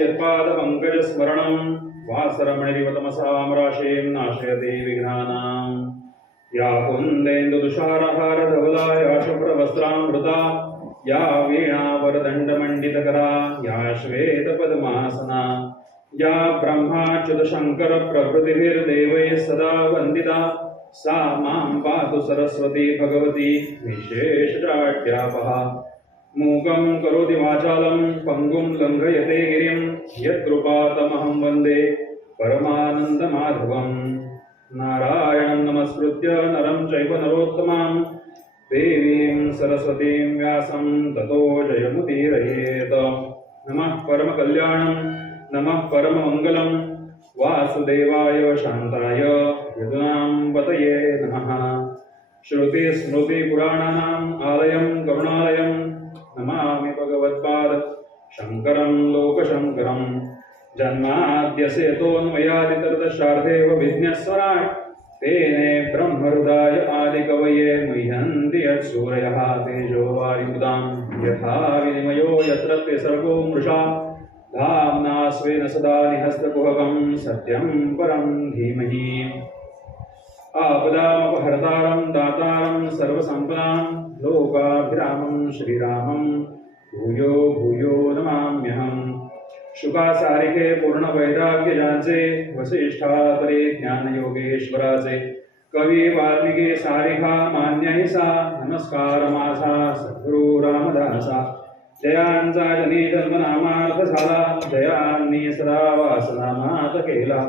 यत्पादपङ्कजस्मरणं वासरमणिरिवतमसामराशें नाशयते विघ्नानां या कुन्देन्दुतुषारहारधवला या शुभ्रवस्त्रामृता या वीणावरदण्डमण्डितकरा या श्वेतपद्मासना या ब्रह्माच्युतशङ्करप्रभृतिभिर्देवैः सदा वन्दिता सा मां पातु सरस्वती भगवती विशेषजाड्यापहा। मूकं करोति वाचालं पङ्गुं लङ्घयते गिरिं यत्कृपातमहं वन्दे परमानन्दमाधवम्। नारायणं नमस्कृत्य नरं चैव नरोत्तमं देवीं सरस्वतीं व्यासं ततो जयमुदीरयेत्। नमः परमकल्याणं नमः परममङ्गलं वासुदेवाय शान्ताय यदुनां नमः। श्रुतिस्मृतिपुराणानाम् आलयं करुणालयं नमामि भगवत्पाद शङ्करं लोकशङ्करं। जन्माद्यसेतोऽन्वयादितरतश्चार्थेव विघ्नेश्वराय तेने ब्रह्महृदाय आदिकवये मुह्यन्ति यत्सूरयः तेजो वायुदां यथा विनिमयो यत्र त्रिसर्गो मृषा धाम्ना स्वेन सदा निहस्तकुहकं सत्यं परं धीमहि। आपदामपहर्तारं दातारं सर्वसम्पदां लोकाभिरामं श्रीरामं भूयो भूयो नमाम्यहम्। शुकासारिके पूर्णवैराग्यजाचे वसिष्ठापरे ज्ञानयोगेश्वराचे कवी वाल्मिकी सारिका मान्य हि सा नमस्कार माझा सद्गुरु रामदासा। जयांचा जनी जन्मनामार्थ झाला जयांनी सदा वासनामात केला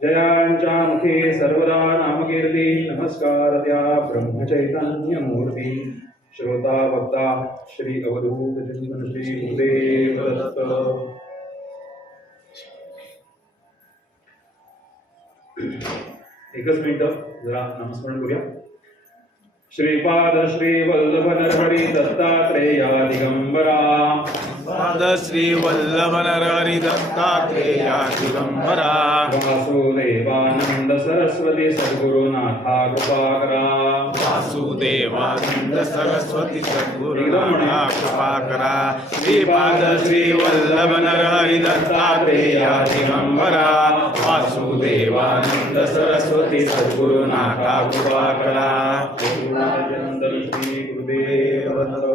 जयांच्या मुखी सर्वदा नामकीर्ती नमस्कार त्या ब्रह्मचैतन्य मूर्ती। श्रोता वक्ता श्री अवधूत चिंतन श्री गुरुदेव दत्त। एकच मिनिट जरा नामस्मरण करूया। श्रीपाद श्री वल्लभ नरहरी दत्तात्रेया दिगंबरा पाद श्री वल्लभ नरहरि दत्तात्रेया दिगंबरा। वासुदेवानंद सरस्वती सद्गुरुनाथा कृपाकरा वासुदेवानंद सरस्वती सद्गुरुनाथा कृपाकरा। श्रीपाद श्री वल्लभ नरहरि दत्तात्रेया दिगंबरा वासुदेवानंद सरस्वती सद्गुरुनाथा कृपाकरा। श्री गुरुदेव दत्त।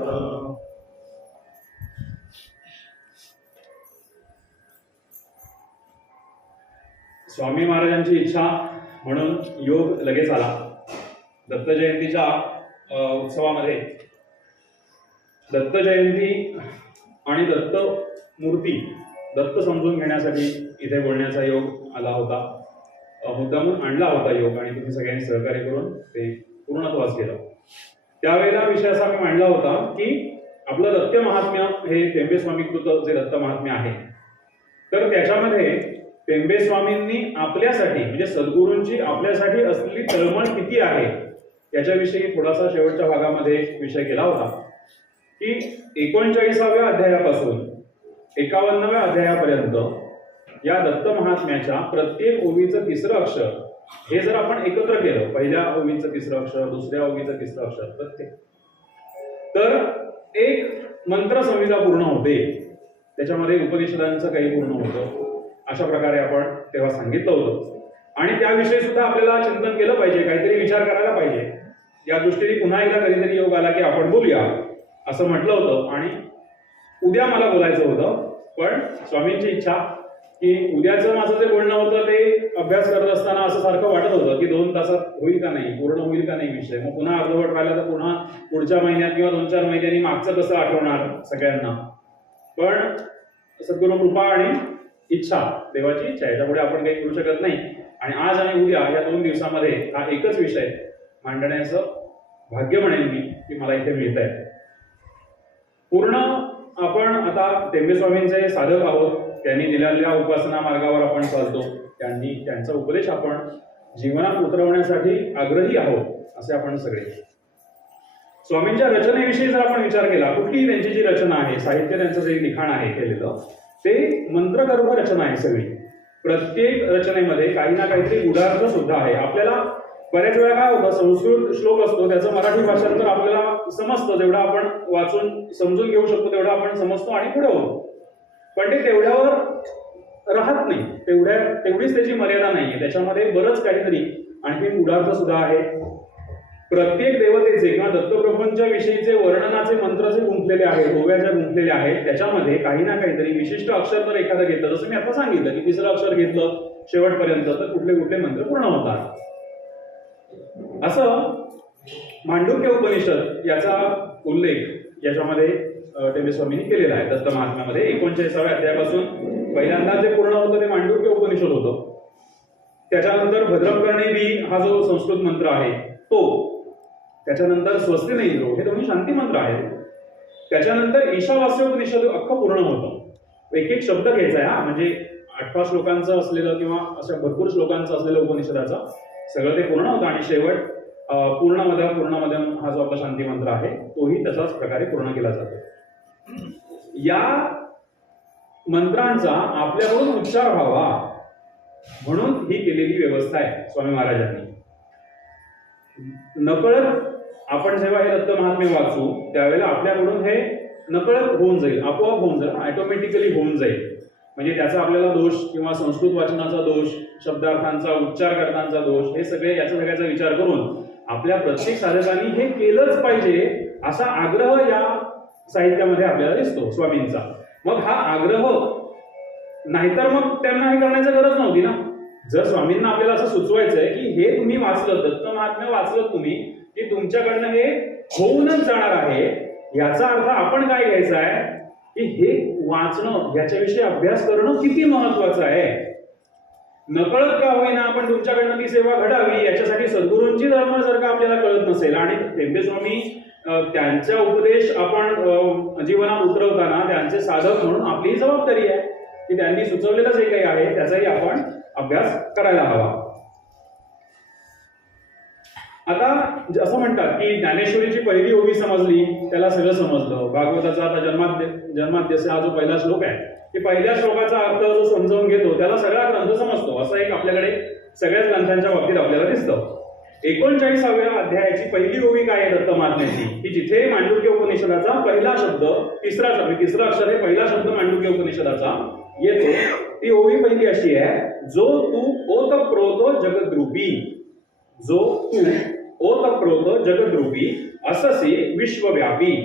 स्वामी महाराजांची इच्छा म्हणून योग लगेच आला। दत्त जयंतीच्या उत्सवामध्ये दत्त जयंती आणि दत्त मूर्ती दत्त समजून घेण्यासाठी इथे बोलण्याचा योग आला होता। मुद्दामून आणला होता योग आणि तुम्ही सगळ्यांनी सहकार्य करून ते पूर्णत्वास केलं। त्यावेळेला विषय असा मी मांडला होता की आपलं दत्त महात्म्य हे टेंबे स्वामीकृत जे दत्त महात्म्य आहे तर त्याच्यामध्ये टेंबे स्वामींनी आपल्यासाठी म्हणजे सद्गुरूंची आपल्यासाठी असलेली तळमळ किती आहे याच्याविषयी थोडासा शेवटच्या भागामध्ये विषय केला होता की 39व्या अध्यायापासून 51व्या अध्यायापर्यंत या दत्त महात्म्याच्या प्रत्येक ओवीचं तिसरं अक्षर हे जर आपण एकत्र केलं, पहिल्या ओवीचं तिसरं अक्षर दुसऱ्या ओवीचं तिसरं अक्षर प्रत्येक तर एक मंत्र संहिता पूर्ण होते, त्याच्यामध्ये उपनिषदांचं काही पूर्ण होतं। अशा प्रकारे आपण तेव्हा सांगितलं होतं आणि त्याविषयी सुद्धा आपल्याला चिंतन केलं पाहिजे, काहीतरी विचार करायला पाहिजे। या दृष्टीने पुन्हा एकदा कधीतरी योग आला की आपण बोलूया असं म्हटलं होतं आणि उद्या मला बोलायचं होतं पण स्वामींची इच्छा की उद्याचं माझं जे बोलणं होतं ते अभ्यास करत असताना असं सारखं वाटत होतं की 2 तासात होईल का नाही, पूर्ण होईल का नाही विषय, मग पुन्हा अर्धवट राहिला तर पुन्हा पुढच्या महिन्यात किंवा 2-4 महिन्यांनी मागचं कसं आठवणार सगळ्यांना। पण सद्गुरू कृपा आणि इच्छा देवाची इच्छा याच्यापुढे आपण काही करू शकत नाही आणि आज आणि उद्या या 2 दिवसामध्ये हा एकच विषय मांडण्याचं भाग्य म्हणेन मी की मला इथे मिळत आहे। पूर्ण आपण आता टेंबे स्वामींचे साधक आहोत, त्यांनी दिलेल्या उपासना मार्गावर आपण चालतो, त्यांचा उपदेश आपण जीवनात उतरवण्यासाठी आग्रही आहोत असे आपण सगळे। स्वामींच्या रचनेविषयी जर आपण विचार केला, कुठलीही त्यांची जी रचना आहे, साहित्य त्यांचं जे लिखाण आहे केलेलं ते मंत्रगर्भ रचना आहे सगळी। प्रत्येक रचनेमध्ये काही ना काहीतरी गुढार्थ सुद्धा आहे। आपल्याला बऱ्याच वेळा काय होतं, संस्कृत श्लोक असतो त्याचं मराठी भाषांतर आपल्याला समजतं, जेवढा आपण वाचून समजून घेऊ शकतो तेवढा आपण समजतो आणि पुढे होतो। पण ते तेवढ्यावर राहत नाही, तेवढीच त्याची मर्यादा नाहीये. त्याच्यामध्ये बरंच काहीतरी आणखी गुढार्थ सुद्धा आहे. प्रत्येक देवतेचे किंवा दत्तप्रभूंच्या विषयीचे वर्णनाचे मंत्र जे गुंफलेले आहेत, ओव्या ज्या गुंफलेले आहेत, त्याच्यामध्ये काही ना काहीतरी विशिष्ट अक्षर जर एखादं घेतलं, जसं मी आता सांगितलं की तिसरं अक्षर घेतलं शेवटपर्यंत तर कुठले कुठले मंत्र पूर्ण होतात. असं मांडुक्य उपनिषद याचा उल्लेख याच्यामध्ये टेंबे स्वामींनी केलेला आहे. दत्त महात्म्यामध्ये 39व्या अध्यायापासून पहिल्यांदा जे पूर्ण होतं ते मांडुक्य उपनिषद होतं. त्याच्यानंतर भद्रकर्णी हा जो संस्कृत मंत्र आहे तो, त्याच्यानंतर स्वस्ति न इंद्रो, हे दोन्ही शांती मंत्र आहेत. त्याच्यानंतर ईशावास्योपनिषद अख्खं पूर्ण होतं. एक एक शब्द घ्यायचा आहे, म्हणजे 18 श्लोकांचं असलेलं किंवा अशा भरपूर श्लोकांचं असलेलं उपनिषदाचं सगळं ते पूर्ण होतं. आणि शेवट पूर्णमदम हा जो आपला शांती मंत्र आहे तोही तशाच प्रकारे पूर्ण केला जातो. या मंत्रांचा आपल्याकडून उच्चार व्हावा म्हणून ही केलेली व्यवस्था आहे स्वामी महाराजांनी. नकळत आपण जेव्हा हे दत्त महात्म्य वाचू त्यावेळेला आपल्याकडून हे नकळत होऊन जाईल, आपोआप होऊन जाईल, ऑटोमॅटिकली होऊन जाईल. म्हणजे त्याचा आपल्याला दोष किंवा संस्कृत वाचनाचा दोष, शब्दार्थांचा उच्चार करतानाचा दोष, हे सगळे याचा सगळ्याचा विचार करून आपल्या प्रत्येक साधकांनी हे केलंच पाहिजे असा आग्रह या साहित्यामध्ये आपल्याला दिसतो स्वामींचा. मग हा आग्रह, नाहीतर मग त्यांना हे करण्याची गरज नव्हती ना. जर स्वामींना आपल्याला असं सुचवायचंय की हे तुम्ही वाचलं, दत्त महात्म्य वाचलं तुम्ही, की तुमच्याकडनं हे होऊनच जाणार आहे, याचा अर्थ आपण काय घ्यायचा आहे की हे वाचणं, याच्याविषयी अभ्यास करणं किती महत्वाचं आहे. नकळत का होईना आपण तुमच्याकडनं ती सेवा घडावी याच्यासाठी सद्गुरूंची धर्म जर का आपल्याला कळत नसेल, आणि टेंबे स्वामी त्यांचा उपदेश आपण जीवनात उतरवताना त्यांचे साधक म्हणून आपली जबाबदारी आहे की त्यांनी सुचवलेलं जे काही आहे त्याचाही आपण अभ्यास करायला हवा. आता असं म्हणतात की ज्ञानेश्वरीची पहिली ओवी समजली त्याला सगळं समजलं. भागवताचा आता जन्माद्यस्य हा जो पहिला श्लोक आहे, की पहिल्या श्लोकाचा अर्थ जो समजावून घेतो त्याला सगळा ग्रंथ समजतो, असं एक आपल्याकडे सगळ्याच ग्रंथांच्या बाबतीत आपल्याला दिसतं. 39व्या अध्यायाची पहिली ओवी काय आहे दत्त महात्म्याची, की जिथे मांडुक्य उपनिषदाचा पहिला शब्द, तिसरा अक्षर हे पहिला शब्द मांडुक्य उपनिषदाचा येतो. ती ओवी पहिली अशी आहे, जो तू ओतप्रोत जगद्रूपी, जो तू ओतप्रोत जगद्रूपी अससी विश्वव्यापी,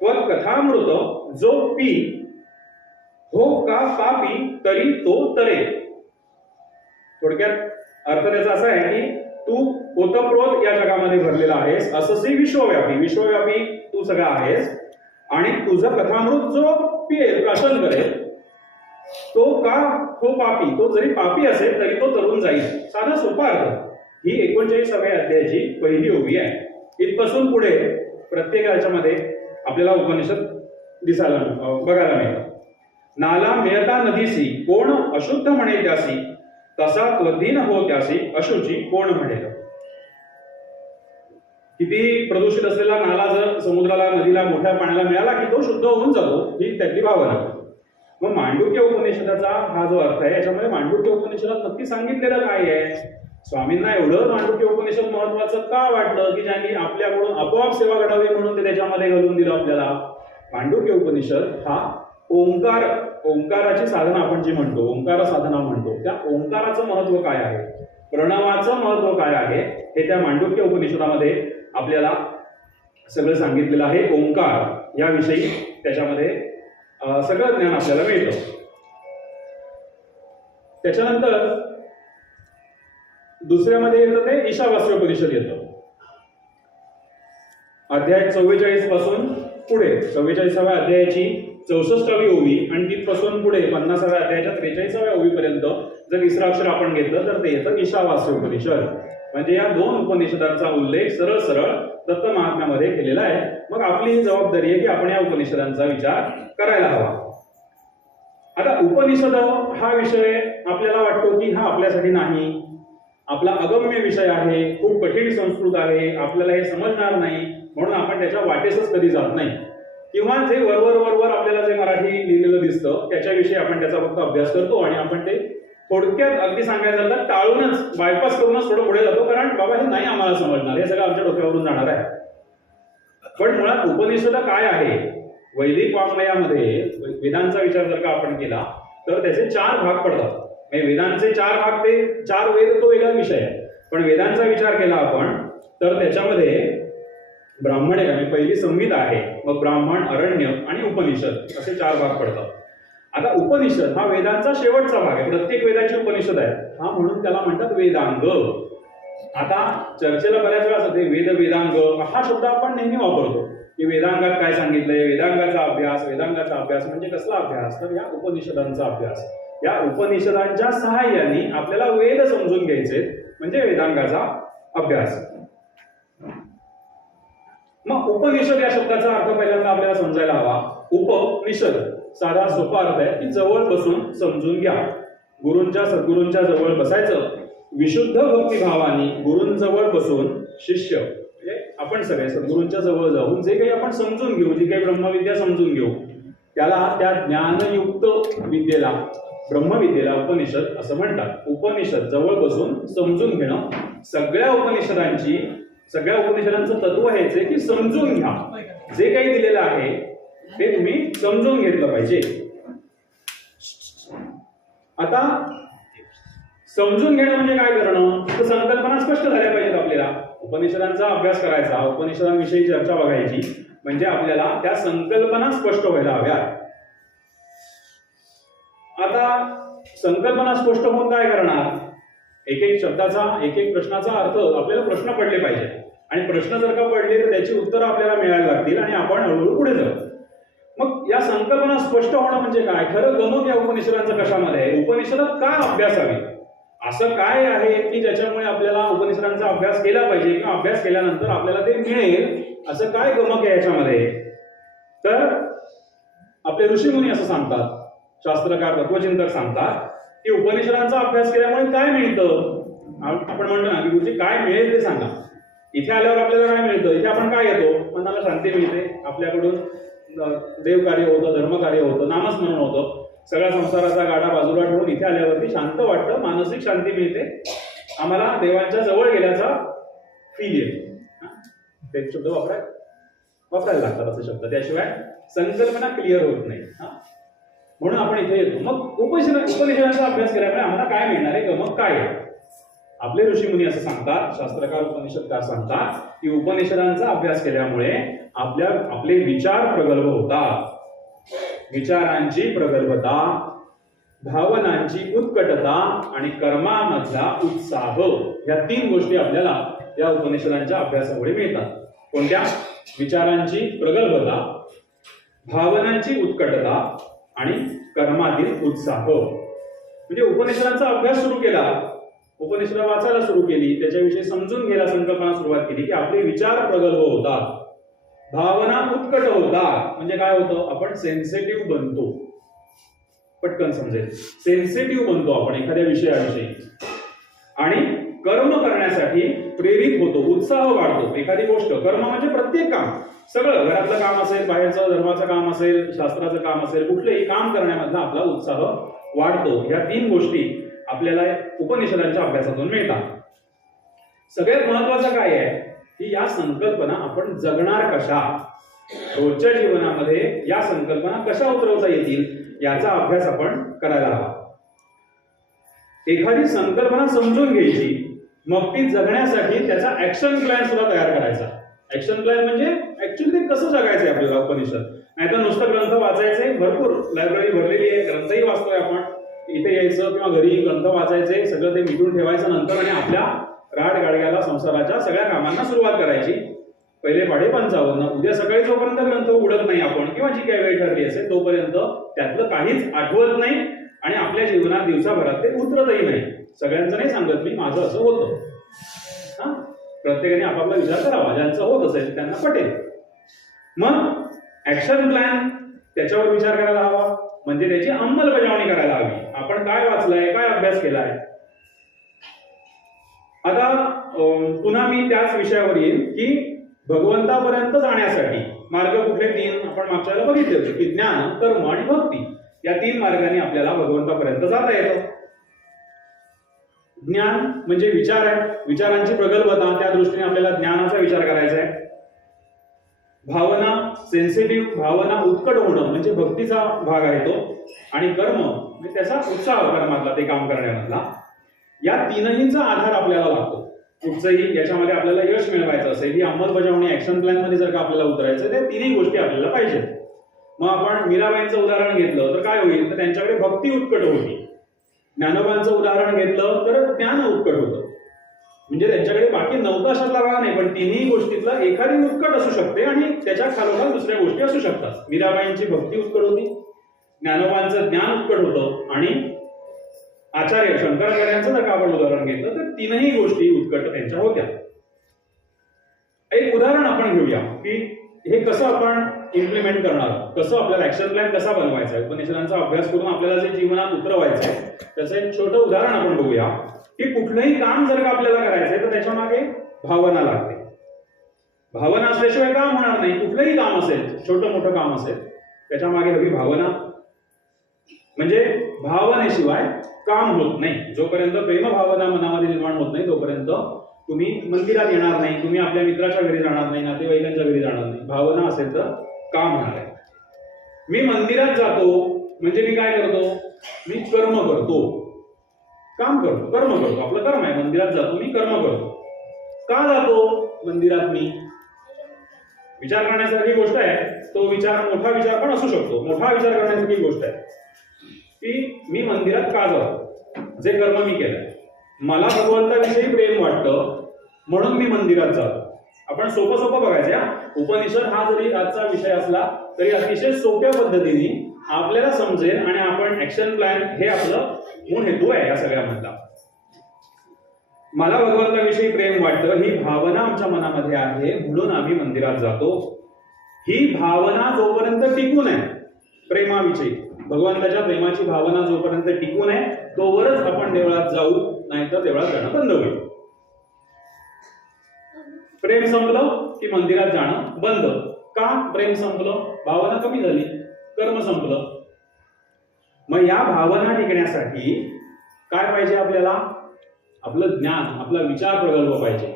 त्वत् कथामृत जो पी, हो का पापी तरी तो तरे. थोडक्यात अर्थ त्याचा असा आहे की तू ओतप्रोत या जगामध्ये भरलेला आहेस, अससी विश्वव्यापी, विश्वव्यापी तू सगळा आहेस, आणि तुझं कथामृत जो पियेल, प्राशन करेल, तो का हो पापी, तो जरी पापी असेल तरी तो तरुण जाईल. साधा सोपा अर्थ. ही 39व्या अध्यायाची पहिली ओवी आहे. इथपासून पुढे प्रत्येक याच्यामध्ये आपल्याला उपनिषद बघायला मिळतं. नाला मिळता नदीसी कोण अशुद्ध म्हणे त्यासी, तसा त्वदीन हो त्यासी अशुची कोण म्हणेल. किती प्रदूषित असलेला नाला जर समुद्राला, नदीला, मोठ्या पाण्याला मिळाला की तो शुद्ध होऊन जातो, ही त्यातली भावना. मग मांडुक्य उपनिषदाचा हा जो अर्थ आहे, याच्यामध्ये मांडुक्य उपनिषदात नक्की सांगितलेलं काय आहे, स्वामींना एवढं मांडुक्य उपनिषद महत्वाचं का वाटलं की ज्यांनी आपल्याकडून आपोआप सेवा घडावी म्हणून ते त्याच्यामध्ये घालून दिलं आपल्याला. मांडुक्य उपनिषद हा ओंकाराची साधना आपण जी म्हणतो, ओंकार साधना म्हणतो, त्या ओंकाराचं महत्व काय आहे, प्रणवाचं महत्व काय आहे, हे त्या मांडुक्य उपनिषदामध्ये आपल्याला सगळं सांगितलेलं आहे. ओंकार याविषयी त्याच्यामध्ये सगळं ज्ञान आपल्याला मिळतं. त्याच्यानंतर दुसऱ्यामध्ये येतं ते ईशावास्योपनिषद येतं. अध्याय 44 पासून पुढे 44व्या अध्यायाची 64वी ओवी आणि तिथपासून पुढे 50व्या अध्यायाच्या 43व्या ओवीपर्यंत जर तिसरं अक्षर आपण घेतलं तर ते येतं ईशावास्योपनिषद. म्हणजे या दोन उपनिषदांचा उल्लेख सरळ सरळ दत्त महात्म्यामध्ये केलेला आहे. मग आपली जबाबदारी आहे की आपण या उपनिषदांचा विचार करायला हवा. आता उपनिषद हा विषय आपल्याला वाटतो की हा आपल्यासाठी नाही, आपला अगम्य विषय आहे, खूप कठीण संस्कृत आहे, आपल्याला हे समजणार नाही, म्हणून आपण त्याच्या वाटेसच कधी जात नाही. किंवा जे वरवर आपल्याला जे मराठी लिहिलेलं दिसतं त्याच्याविषयी आपण त्याचा फक्त अभ्यास करतो आणि आपण ते थोडक्यात अगदी सांगायचं तर टाळूनच, बायपास करूनच थोडं पुढे जातो, कारण बाबा हे नाही आम्हाला समजणार, हे सगळं आमच्या डोक्यावरून जाणार आहे. पण मुळात उपनिषद काय आहे वैदिक वाङ्मयामध्ये वेदांचा विचार जर का आपण केला तर त्याचे 4 भाग पडतात. म्हणजे वेदांचे 4 भाग, ते 4 वेद तो वेगळा विषय आहे. पण वेदांचा विचार केला आपण तर त्याच्यामध्ये ब्राह्मण म्हणजे पहिली संहिता आहे, मग ब्राह्मण, अरण्य आणि उपनिषद असे 4 भाग पडतात. आता उपनिषद हा वेदांचा शेवटचा भाग आहे. प्रत्येक वेदाची उपनिषद आहे हा, म्हणून त्याला म्हणतात वेदांग. आता चर्चेला बऱ्याच वेळा असं ते वेद वेदांग हा शब्द आपण नेहमी वापरतो की वेदांगात काय सांगितलंय, वेदांगाचा अभ्यास. वेदांगाचा अभ्यास म्हणजे कसला अभ्यास, तर या उपनिषदांचा अभ्यास. या उपनिषदांच्या सहाय्याने आपल्याला वेद समजून घ्यायचे म्हणजे वेदांगाचा अभ्यास. मग उपनिषद या शब्दाचा अर्थ पहिल्यांदा आपल्याला समजायला हवा. उपनिषद साधा सोपा अर्थ आहे की जवळ बसून समजून घ्या. गुरूंच्या सद्गुरूंच्या जवळ बसायचं, विशुद्ध भक्तिभावाने गुरूंजवळ बसून शिष्य म्हणजे आपण सगळे सद्गुरूंच्या जवळ जाऊन जे काही आपण समजून घेऊ, जी काही ब्रह्मविद्या समजून घेऊ, त्याला त्या ज्ञानयुक्त विद्येला, ब्रह्मविद्येला उपनिषद असं म्हणतात. उपनिषद जवळ बसून समजून घेणं. सगळ्या उपनिषदांचं तत्व हेच आहे की समजून घ्या. जे काही दिलेलं आहे ते तुम्ही समजून घेतलं पाहिजे. आता समजून घेणं म्हणजे काय करणं, तर संकल्पना स्पष्ट झाल्या पाहिजेत आपल्याला. उपनिषदांचा अभ्यास करायचा, उपनिषदांविषयी चर्चा बघायची म्हणजे आपल्याला त्या संकल्पना स्पष्ट व्हायला हव्या. आता संकल्पना स्पष्ट होऊन काय करणार, एक एक शब्दाचा, एक एक प्रश्नाचा अर्थ आपल्याला प्रश्न पडले पाहिजे. आणि प्रश्न जर का पडले तर त्याची उत्तरं आपल्याला मिळायला लागतील आणि आपण हळूहळू पुढे जाऊ. मग या संकल्पना स्पष्ट होणं म्हणजे काय, खरं गमक या उपनिषदांचं कशामध्ये आहे, उपनिषदात का अभ्यासावी, असं काय आहे की ज्याच्यामुळे आपल्याला उपनिषदांचा अभ्यास केला पाहिजे किंवा अभ्यास केल्यानंतर आपल्याला ते मिळेल, असं काय गमक आहे याच्यामध्ये. तर आपले ऋषीमुनी असं सांगतात, शास्त्रकार तत्वचिंतक सांगतात की उपनिषदांचा अभ्यास केल्यामुळे काय मिळतं. आपण म्हणतो ना की गुरुजी काय मिळेल ते सांगा. इथे आल्यावर आपल्याला काय मिळतं, इथे आपण काय येतो, मनाला शांती मिळते, आपल्याकडून देवकार्य होतं, धर्मकार्य होतं, नामस्मरण होतं, सगळ्या संसाराचा गाडा बाजूला ठेवून इथे आल्यावरती शांत वाटतं, मानसिक शांती मिळते, आम्हाला देवांच्या जवळ गेल्याचा फील येतो. ते शब्द वापरायला लागतात असे शब्द, त्याशिवाय संकल्पना क्लिअर होत नाही. म्हणून आपण इथे येतो. मग उपनिषदांचा अभ्यास केल्यामुळे आम्हाला काय मिळणार आहे, गमक काय आहे. आपले ऋषीमुनी असं सांगतात, शास्त्रकार उपनिषदकार सांगतात की उपनिषदांचा अभ्यास केल्यामुळे आपले विचार प्रगल्भ होतात. विचारांची प्रगल्भता, भावनांची उत्कटता आणि कर्मामधला उत्साह, या 3 गोष्टी आपल्याला या उपनिषदांच्या अभ्यासामुळे मिळतात. कोणत्या, विचारांची प्रगल्भता, भावनांची उत्कटता आणि कर्मातील उत्साह. म्हणजे उपनिषदांचा अभ्यास सुरू केला, उपनिषद वाचायला सुरू केली, त्याच्याविषयी समजून घ्यायला संकल्पना सुरुवात केली की आपले विचार प्रगल्भ होतात, भावना उत्कट होतात. म्हणजे काय होतं, आपण सेन्सिटिव्ह बनतो, पटकन समजेल, सेन्सिटिव्ह बनतो आपण एखाद्या विषयाविषयी, आणि कर्म करण्यासाठी प्रेरित होतो, उत्साह वाढतो. एखादी गोष्ट, कर्म म्हणजे प्रत्येक काम, सगळं, घरातलं काम असेल, बाहेरचं धर्माचं काम असेल, शास्त्राचं काम असेल, कुठलंही काम करण्यामधला आपला उत्साह वाढतो. या 3 गोष्टी आपल्याला उपनिषदांच्या अभ्यासातून मिळतात. सगळ्यात महत्वाचं काय आहे की या संकल्पना आपण जगणार कशा, रोजच्या जीवनामध्ये या संकल्पना कशा उतरवता येतील याचा अभ्यास आपण करायला हवा. एखादी संकल्पना समजून घ्यायची, मग ती जगण्यासाठी त्याचा ऍक्शन प्लॅन सुद्धा तयार करायचा. ऍक्शन प्लॅन म्हणजे ऍक्च्युअली ते कसं जगायचंय आपल्याला उपनिषद. नाहीतर नुसतं ग्रंथ वाचायचे, भरपूर लायब्ररी भरलेली आहे, ग्रंथही वाचतोय आपण, इथे यायचं किंवा घरी ग्रंथ वाचायचे, सगळं ते मिटून ठेवायचं नंतर आणि आपल्या राड गाडग्याला संसाराच्या सगळ्या कामांना सुरुवात करायची. पहिले पाढे 55, उद्या सकाळी जोपर्यंत ग्रंथ उघडत नाही आपण किंवा जी काही वेळ ठरली असेल तोपर्यंत त्यातलं काहीच आठवत नाही आणि आपल्या जीवनात दिवसाभरात ते उतरतही नाही. सगळ्यांचं नाही सांगत मी, माझं असं होतं. प्रत्येकाने आपापला विचार करावा, ज्यांचं होत असेल त्यांना पटेल. मग ऍक्शन प्लॅन त्याच्यावर विचार करायला हवा, म्हणजे त्याची अंमलबजावणी करायला हवी. आपण काय वाचलंय, काय अभ्यास केलाय. आता पुन्हा मी त्याच विषयावर येईल की भगवंतापर्यंत जाण्यासाठी मार्ग कुठले 3 आपण मागच्या वेळेला बघितले होते की ज्ञान, कर्म आणि भक्ती. या 3 मार्गाने आपल्याला भगवंतापर्यंत जाता येतं. ज्ञान म्हणजे विचार आहे, विचारांची प्रगल्भता, त्या दृष्टीने आपल्याला ज्ञानाचा विचार करायचा आहे. भावना सेन्सिटिव्ह, भावना उत्कट होणं म्हणजे भक्तीचा भाग आहे तो, आणि कर्म म्हणजे त्याचा उत्साह कर्मातला, ते काम करण्यामधला. या तीनहींचा आधार आपल्याला लागतो. कुठचंही याच्यामध्ये आपल्याला यश मिळवायचं असेल, ही अंमलबजावणी ऍक्शन प्लॅन मध्ये जर का आपल्याला उतरायचं, त्या तिन्ही गोष्टी आपल्याला पाहिजे. मग आपण मीराबाईंचं उदाहरण घेतलं तर काय होईल, तर त्यांच्याकडे भक्ती उत्कट होती. ज्ञानोबांचं उदाहरण घेतलं तर ज्ञान उत्कट होतं. म्हणजे त्यांच्याकडे बाकी नव्हतं अशातला भाग नाही, पण तिन्ही गोष्टीतला एखादी उत्कट असू शकते आणि त्याच्या खालोखाल दुसऱ्या गोष्टी असू शकतात. मीराबाईंची भक्ती उत्कट होती, ज्ञानोबांचं ज्ञान उत्कट होतं, आणि आचार्य शंकराचार्यांचं जर का आपण उदाहरण घेतलं तर तीनही गोष्टी उत्कट त्यांच्या होत्या. एक उदाहरण आपण घेऊया की हे कसं आपण इम्प्लिमेंट करणार, कसं आपल्याला ऍक्शन प्लॅन कसा बनवायचा आहे. उपनिषदांचा अभ्यास करून आपल्याला जे जीवनात उतरवायचं आहे त्याचं एक छोटं उदाहरण आपण बघूया की कुठलंही काम जर का आपल्याला करायचंय तर त्याच्या मागे भावना लागते. भावना असल्याशिवाय काम होणार नाही. कुठलंही काम असेल, छोटं मोठं काम असेल, त्याच्या मागे हवी भावना. म्हणजे भावनेशिवाय काम होत नाही. जोपर्यंत प्रेम भावना मनामध्ये निर्माण होत नाही तोपर्यंत तुम्ही मंदिरात येणार नाही, तुम्ही आपल्या मित्राच्या घरी जाणार नाही, नातेवाईकांच्या घरी जाणार नाही. भावना असेल तर काम होणार आहे. मी मंदिरात जातो म्हणजे मी काय करतो, मी कर्म करतो, काम करतो, कर्म करतो. आपलं कर्म आहे, मंदिरात जातो मी, कर्म करतो. का जातो मंदिरात मी, विचार करण्यासारखी गोष्ट आहे. तो विचार मोठा विचार पण असू शकतो. मोठा विचार करण्यासारखी गोष्ट आहे की मी मंदिरात का जातो, जे कर्म मी केलं, मला भगवंताविषयी प्रेम वाटतं म्हणून मी मंदिरात जातो. आपण सोपं सोपं बघायचं. उपनिषद हा जरी आजचा विषय असला तरी अतिशय सोप्या पद्धतीने आपल्याला समजेल आणि आपण ऍक्शन प्लॅन, हे आपलं मूळ हेतू आहे या सगळ्यामधला. मला भगवंताविषयी प्रेम वाटतं ही भावना आमच्या मनामध्ये आहे म्हणून आम्ही मंदिरात जातो. ही भावना जोपर्यंत टिकून आहे, प्रेमाविषयी भगवंताच्या प्रेमाची भावना जोपर्यंत टिकून आहे तोवरच आपण देवळात जाऊ, नाहीतर देवळात जाणं बंद होईल. प्रेम संपलं की मंदिरात जाणं बंद. का प्रेम संपलं, भावना कमी झाली, कर्म संपलं. मग या भावना टिकण्यासाठी काय पाहिजे आपल्याला, आपलं ज्ञान, आपला विचार प्रगल्भ पाहिजे.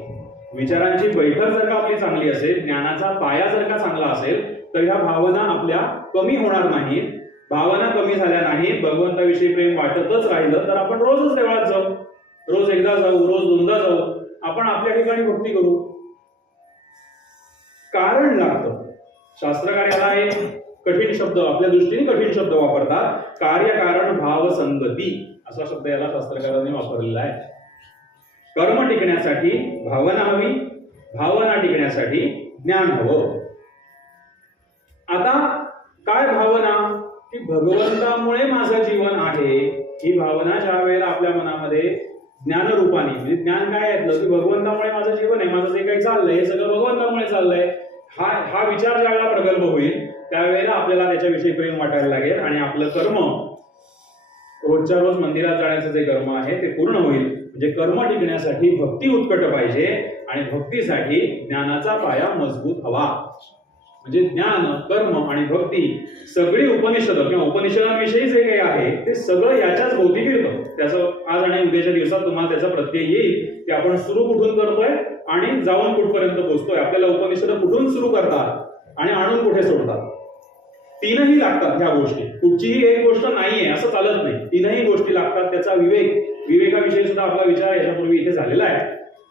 विचारांची बैठक जर का आपली चांगली असेल, ज्ञानाचा पाया जर का चांगला असेल तर ह्या भावना आपल्या कमी होणार नाहीत. भावना कमी झाल्या नाहीत, भगवंताविषयी प्रेम वाटतच राहिलं तर आपण रोजच देवळात जाऊ, रोज एकदा जाऊ, रोज दोनदा जाऊ, आपण आपल्या ठिकाणी भक्ती करू. कारण लागतं. शास्त्रकार याला एक कठीण शब्द, आपल्या दृष्टीने कठीण शब्द वापरतात, कार्यकारण भाव संगती असा शब्द याला शास्त्रकारांनी वापरलेला आहे. कर्म टिकण्यासाठी भावना हवी, भावना टिकण्यासाठी ज्ञान हवं. आता काय भावना, की भगवंतामुळे माझं जीवन आहे, ही भावना ज्या वेळेला आपल्या मनामध्ये ज्ञानरूपाने, म्हणजे ज्ञान काय आहे की भगवंतामुळे माझं जीवन आहे, माझं जे काही चाललंय हे सगळं भगवंतामुळे चाललंय, हा विचार ज्या वेळेला प्रगल्भ होईल त्यावेळेला आपल्याला त्याच्याविषयी प्रेम वाटायला लागेल आणि आपलं कर्म, रोजच्या रोज मंदिरात जाण्याचं जे कर्म आहे ते पूर्ण होईल. म्हणजे कर्म टिकण्यासाठी भक्ती उत्कट पाहिजे आणि भक्तीसाठी ज्ञानाचा पाया मजबूत हवा. म्हणजे ज्ञान, कर्म आणि भक्ती सगळी उपनिषद किंवा उपनिषदांविषयी जे काही आहे ते सगळं याच्याच भोवती फिरतं. त्याचं आज आणि उद्याच्या दिवसात तुम्हाला त्याचा प्रत्यय येईल की आपण सुरू कुठून करतोय आणि जाऊन कुठपर्यंत पोहोचतोय. आपल्याला उपनिषद कुठून सुरू करतात आणि आणून कुठे सोडतात. तीनही लागतात ह्या गोष्टी. कुठचीही एक गोष्ट नाहीये असं चालत नाही, तीनही गोष्टी लागतात. त्याचा विवेकाविषयी सुद्धा आपला विचार याच्यापूर्वी इथे झालेला आहे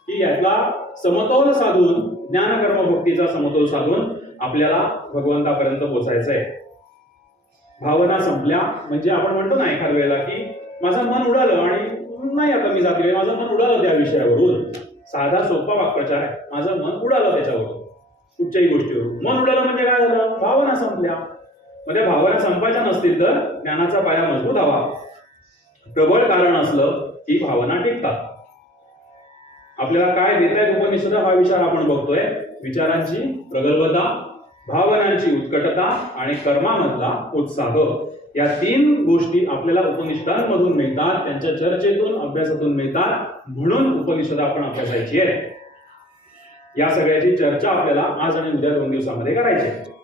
की यातला समतोल साधून, ज्ञान कर्म भक्तीचा समतोल साधून आपल्याला भगवंतापर्यंत पोहोचायचं आहे. भावना संपल्या म्हणजे आपण म्हणतो ना एखाद्या वेळेला की माझं मन उडालं आणि नाही आता मी जाते, माझं मन उडालं त्या विषयावरून. साधा सोपा वाक्प्रचार आहे, माझं मन उडालं त्याच्यावरून, कुठच्याही गोष्टीवरून. मन उडालं म्हणजे काय झालं, भावना संपल्या. म्हणजे भावना संपायच्या नसतील तर ज्ञानाचा पाया मजबूत हवा. प्रबळ कारण असलं की भावना टिकतात. आपल्याला काय देत आहेत उपनिषद हा विचार आपण बघतोय. विचारांची प्रगल्भता, भावनांची उत्कटता आणि कर्मामधला उत्साह, या तीन गोष्टी आपल्याला उपनिषदांमधून मिळतात, त्यांच्या चर्चेतून, अभ्यासातून मिळतात. म्हणून उपनिषद आपण अभ्यासायची आहे. या सगळ्याची चर्चा आपल्याला आज आणि उद्या 2 दिवसामध्ये करायची आहे.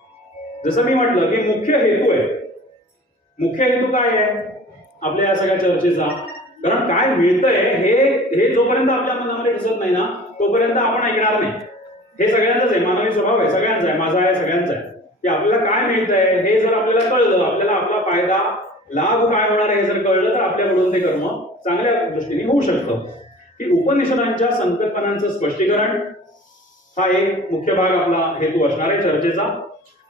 जसं मी म्हटलं की मुख्य हेतू आहे. मुख्य हेतू काय आहे आपल्या या सगळ्या चर्चेचा? कारण काय मिळतंय हे जोपर्यंत आपल्या मनामध्ये दिसत नाही ना तोपर्यंत आपण ऐकणार नाही. हे सगळ्यांचंच आहे, मानवी स्वभाव आहे, सगळ्यांचा आहे, माझा आहे, सगळ्यांचा आहे, की आपल्याला काय मिळतंय हे जर आपल्याला कळलं, आपल्याला आपला फायदा लाभ काय होणार आहे हे जर कळलं तर आपल्याकडून ते कर्म चांगल्या दृष्टीने होऊ शकतं. की उपनिषदांच्या संकल्पनांचं स्पष्टीकरण हा एक मुख्य भाग आपला हेतू असणार आहे चर्चेचा.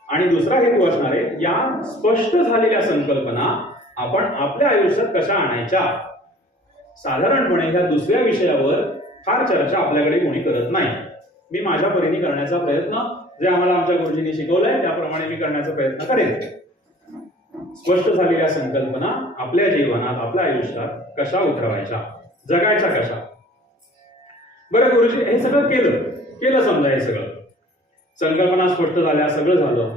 आणि दुसरा हेतू असणार आहे या स्पष्ट झालेल्या संकल्पना आपण आपल्या आयुष्यात कशा आणायच्या. साधारणपणे ह्या दुसऱ्या विषयावर फार चर्चा आपल्याकडे कोणी करत नाही. मी माझ्या परीने करण्याचा प्रयत्न, जे आम्हाला आमच्या गुरुजींनी शिकवलंय त्याप्रमाणे मी करण्याचा प्रयत्न करेन. स्पष्ट झालेल्या संकल्पना आपल्या जीवनात, आपल्या आयुष्यात कशा उतरवायच्या, जगायच्या कशा. बरं गुरुजी, हे सगळं केलं समजा, हे सगळं संकल्पना स्पष्ट झाल्या, सगळं झालं,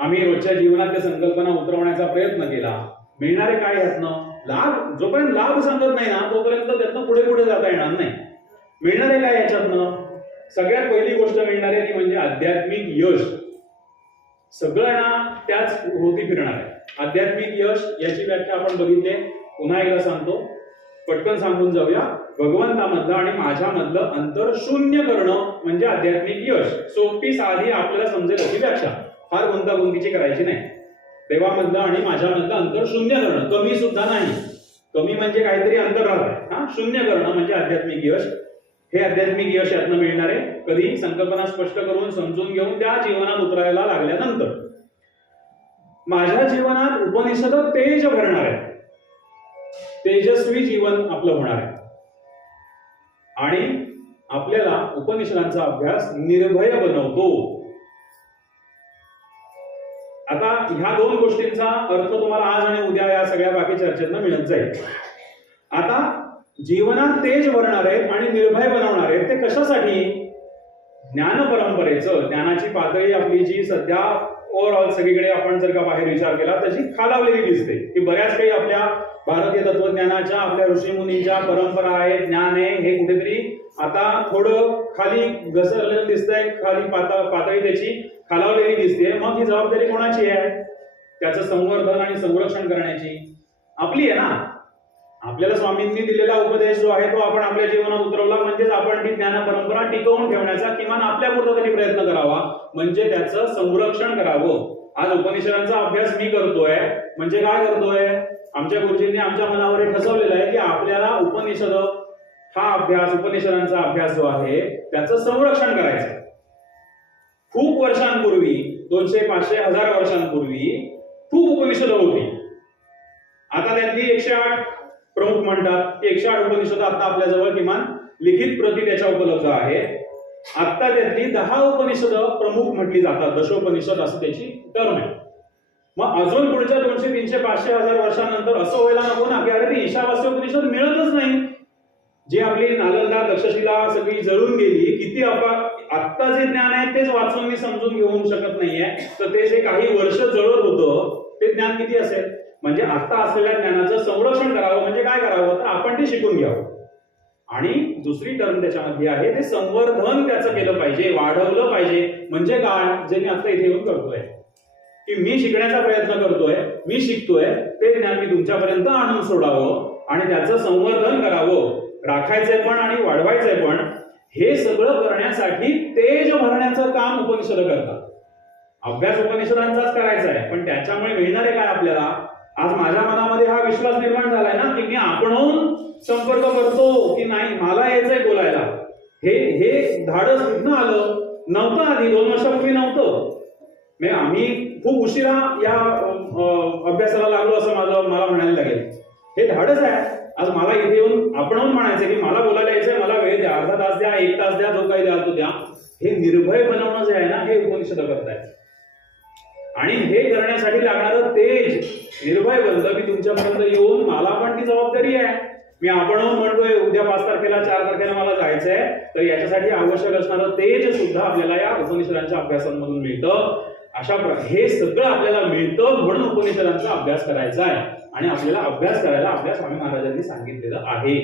आम्ही रोजच्या जीवनात त्या संकल्पना उतरवण्याचा प्रयत्न केला. मिळणारे काय यातनं लाभ? जोपर्यंत लाभ सांगत नाही ना तोपर्यंत त्यातनं पुढे जाता येणार नाही. मिळणारे काय याच्यातनं? सगळ्यात पहिली गोष्ट मिळणारी ती म्हणजे आध्यात्मिक यश. सगळ्यांना त्याच होती फिरणार आहे. आध्यात्मिक यश याची व्याख्या आपण बघितली, पुन्हा एकदा सांगतो, पटकन सांगून जाऊया. भगवंतामधलं आणि माझ्यामधलं अंतर शून्य करणं म्हणजे आध्यात्मिक यश. सोपी साधी आपल्याला समजेल अशी व्याख्या, फार गुंतागुंतीची करायची नाही. देवामधलं आणि माझ्यामधलं अंतर शून्य करणं, कमी सुद्धा नाही. कमी म्हणजे काहीतरी अंतर राहत, शून्य करणं म्हणजे आध्यात्मिक यश. हे आध्यात्मिक यश यातनं मिळणार आहे कधी? संकल्पना स्पष्ट करून समजून घेऊन त्या जीवनात उतरायला लागल्यानंतर. माझ्या जीवनात उपनिषद तेज भरणार आहे, तेजस्वी जीवन आपलं होणार आहे. आणि आपल्याला उपनिषदांचा अभ्यास निर्भय बनवतो. आता ह्या दोन गोष्टींचा अर्थ तुम्हाला आज आणि उद्या या सगळ्या बाकी चर्चेतनं मिळत जाईल. आता जीवनात तेज भरणार आहेत आणि निर्भय बनवणार आहेत, ते कशासाठी? ज्ञान परंपरेचं, ज्ञानाची पातळी आपली जी सध्या ओव्हरऑल सगळीकडे आपण जर का बाहेर विचार केला त्याची खालावलेली दिसते. की बऱ्याच काही आपल्या भारतीय तत्वज्ञानाच्या, आपल्या ऋषीमुनींच्या परंपरा आहेत, ज्ञान आहे, हे कुठेतरी आता थोडं खाली घसरलेलं दिसतंय, खाली पातळी त्याची खालावलेली दिसते. मग ही जबाबदारी कोणाची आहे? त्याचं संवर्धन आणि संरक्षण करण्याची आपली आहे ना. आपल्याला स्वामींनी दिलेला उपदेश जो आहे तो आपण आपल्या जीवनात उतरवला म्हणजेच आपण ती ज्ञान परंपरा टिकवून ठेवण्याचा किमान आपल्यापुरता तरी प्रयत्न करावा, म्हणजे त्याचं संरक्षण करावं. आज उपनिषदांचा अभ्यास मी करतोय म्हणजे काय करतोय? आमच्या गुरुजींनी आमच्या मनावर हे ठसवलेलं आहे की आपल्याला उपनिषद हा अभ्यास, उपनिषदांचा अभ्यास जो आहे त्याचं संरक्षण करायचं. खूप वर्षांपूर्वी, 200, 500, 1000 वर्षांपूर्वी खूप उपनिषद होती. आता त्यातली 108 प्रमुख म्हणतात. 108 उपनिषद आता आपल्याजवळ किमान लिखित प्रती त्याच्या उपलब्ध आहे. आता त्यातली 10 उपनिषद प्रमुख म्हटली जातात, दशोपनिषद असं त्याची टर्म आहे. मग अजून पुढच्या 200, 300, 500, 1000 वर्षांनंतर असं व्हायला नको ना की अरे ती ईशावास्य उपनिषद मिळतच नाही. जी आपली नालंदा, तक्षशिला सगळी जळून गेली, किती आत्ता जे ज्ञान आहे तेच वाचून मी समजून घेऊ शकत नाहीये, तर ते जे काही वर्ष जळत होतं ते ज्ञान किती असेल? म्हणजे आता असलेल्या ज्ञानाचं संरक्षण करावं म्हणजे काय करावं? तर आपण ते शिकून घ्यावं. आणि दुसरी टर्म त्याच्यामध्ये आहे ते संवर्धन त्याचं केलं पाहिजे, वाढवलं पाहिजे. म्हणजे काय? जे मी आता इथे येऊन करतोय की मी शिकण्याचा प्रयत्न करतोय, मी शिकतोय, ते ज्ञान मी तुमच्यापर्यंत आणून सोडावं आणि त्याचं संवर्धन करावं, राखायचंय पण आणि वाढवायचंय पण. हे सगळं करण्यासाठी तेज भरण्याचं काम उपनिषद करतात. अभ्यास उपनिषदांचाच करायचा आहे, पण त्याच्यामुळे मिळणारे काय आपल्याला? आज माझ्या मनामध्ये हा विश्वास निर्माण झालाय ना की मी आपणहून संपर्क करतो की नाही, मला यायचंय बोलायला. हे धाडस कुठनं आलं? नव्हतं आधी, 2 वर्षापूर्वी नव्हतं. आम्ही खूप उशिरा या अभ्यासाला लागलो असं मला म्हणायला लागेल. हे धाडस आहे. आज मला इथे येऊन आपणहून म्हणायचं की मला बोलायला यायचंय, मला वेळ द्या, अर्धा तास द्या, 1 तास द्या, जो काही द्याल तो द्या. हे निर्भय बनवणं जे आहे ना, हे उपनिषद करतायत. आणि हे करण्यासाठी लागणारं तेज निर्भय बनलं की तुमच्यापर्यंत येऊन मला पण ती जबाबदारी आहे. मी आपणहून म्हणतोय उद्या 5 तारखेला 4 तारखेला मला जायचंय, तर याच्यासाठी आवश्यक असणारं तेज सुद्धा आपल्याला या उपनिषदांच्या अभ्यासांमधून मिळतं. अशा हे सगळं आपल्याला मिळतं म्हणून उपनिषदांचा अभ्यास करायचा आहे. आणि आपल्याला अभ्यास करायला आपल्या स्वामी महाराजांनी सांगितलेलं आहे,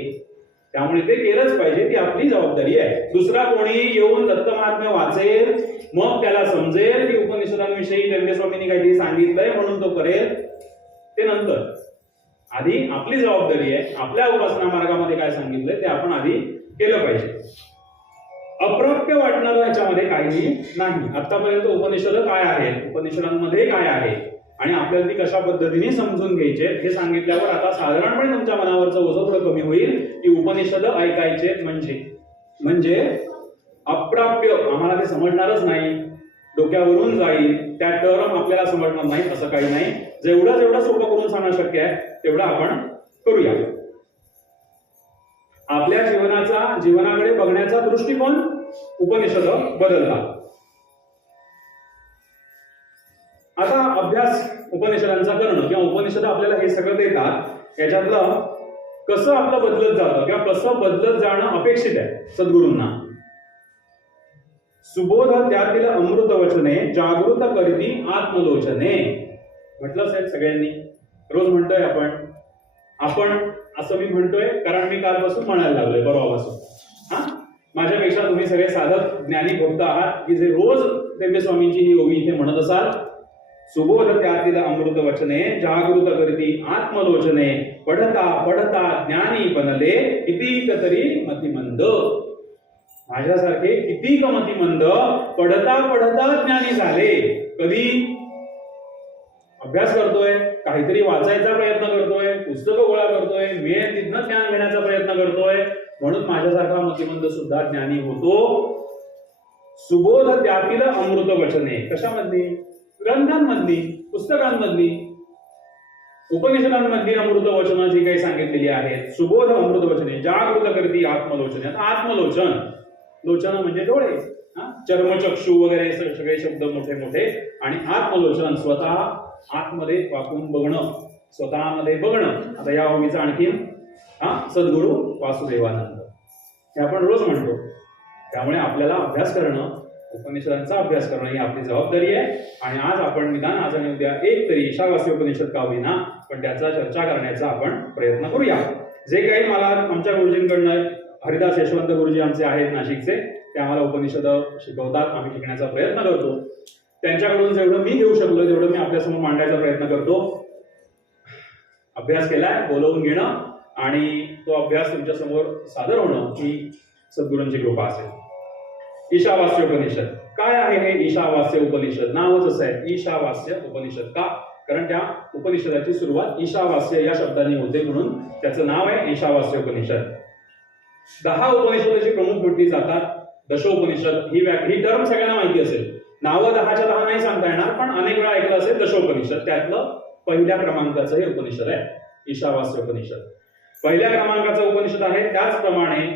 त्यामुळे ते केलंच पाहिजे, ती आपली जबाबदारी आहे. दुसरा कोणी येऊन दत्तमहात्म्य वाचेल मग त्याला समजेल की उपनिषदांविषयी त्यांनी स्वामींनी काहीतरी सांगितलंय म्हणून तो करेल, ते नंतर. आधी आपली जबाबदारी आहे, आपल्या उपासना मार्गामध्ये काय सांगितलंय ते आपण आधी केलं पाहिजे. अप्राप्य वाटणारं याच्यामध्ये काही नाही. आतापर्यंत उपनिषद काय आहेत, उपनिषदांमध्ये काय आहे आणि आपल्याला ती कशा पद्धतीने समजून घ्यायचे हे सांगितल्यावर आता साधारणपणे तुमच्या मनावरचं ओझं थोडं कमी होईल की उपनिषद ऐकायचे म्हणजे अप्राप्य, आम्हाला ते समजणारच नाही, डोक्यावरून जाईल, त्या टर्म आपल्याला समजणार नाही असं काही नाही. जेवढं सोपं करून सांगणं शक्य आहे तेवढं आपण करूया. आपल्या जीवनाकडे बघण्याचा दृष्टिकोन उपनिषद बदलतात. आता अभ्यास उपनिषदांचा करणं किंवा उपनिषद आपल्याला हे सगळं देतात, याच्यातलं कसं आपलं बदलत जातं किंवा कसं बदलत जाणं अपेक्षित आहे सद्गुरूंना. सुबोध त्यातील अमृत वचने जागृत करीती आत्मलोचने म्हटलं साहेब सगळ्यांनी, रोज म्हणतोय आपण असं मी म्हणतोय कारण मी कालपासून म्हणायला लागलोय, परवापासून. हा, माझ्यापेक्षा तुम्ही सगळे साधक ज्ञानी भक्त आहात की जे रोज टेंबे स्वामींची ही ओवी इथे म्हणत असाल. सुबोध त्यातील अमृत वचने जागृत करती आत्मलोचने पढता पढता ज्ञानी बनले कितीक तरी मतिमंद. माझ्यासारखे कितीक मतिमंद पढता पढता ज्ञानी झाले. कधी अभ्यास करतोय, काहीतरी वाचायचा प्रयत्न करतोय, पुस्तकं गोळा करतोय, मिळेल तिथनं ज्ञान घेण्याचा प्रयत्न करतोय, म्हणून माझ्यासारखा मतिमंद सुद्धा ज्ञानी होतो. सुबोध त्यातील अमृत वचने, कशामधली? ग्रंथांमधली, पुस्तकांमधली, उपनिषदांमधली अमृत वचनं जी काही सांगितलेली आहेत. सुबोध अमृत वचने जागृत करती आत्मलोचने. आता आत्मलोचन, लोचन म्हणजे डोळे, चर्मचक्षु वगैरे सगळे शब्द मोठे मोठे, आणि आत्मलोचन स्वतः आतमध्ये वाकून बघणं, स्वतःमध्ये बघणं. आता या ओवीचा आणखीन सद्गुरू वासुदेवानंद हे आपण रोज म्हणतो. त्यामुळे आपल्याला अभ्यास करणं, उपनिषदांचा अभ्यास करणं ही आपली जबाबदारी आहे. आणि आज आपण निदान आज आणि उद्या एक तरी ईशावास्य उपनिषद का होईना पण त्याचा चर्चा करण्याचा आपण प्रयत्न करूया. जे काही मला आमच्या गुरुजींकडनं, हरिदास यशवंत गुरुजी आमचे आहेत नाशिकचे, ते आम्हाला उपनिषद शिकवतात, आम्ही शिकण्याचा प्रयत्न करतो. त्यांच्याकडून जेवढं मी घेऊ शकलो तेवढं मी आपल्यासमोर मांडायचा प्रयत्न करतो. अभ्यास केलाय, बोलवून घेणं आणि तो अभ्यास तुमच्या समोर सादर होणं ही सद्गुरूंची कृपा असेल. ईशावास्य उपनिषद काय आहे? हे ईशावास्य उपनिषद नावच असं आहे, ईशावास्य उपनिषद. का? कारण त्या उपनिषदाची सुरुवात ईशावास्य या शब्दाने होते, म्हणून त्याचं नाव आहे ईशावास्य उपनिषद. 10 उपनिषदाची प्रमुख म्हटली जातात. दशोपनिषद ही टर्म सगळ्यांना माहिती असेल. नावं 10च्या 10 नाही सांगता येणार, पण अनेक वेळा ऐकलं असेल दशोपनिषद. त्यातलं पहिल्या क्रमांकाचं हे उपनिषद आहे ईशावास्य उपनिषद. पहिल्या क्रमांकाचं उपनिषद आहे. त्याचप्रमाणे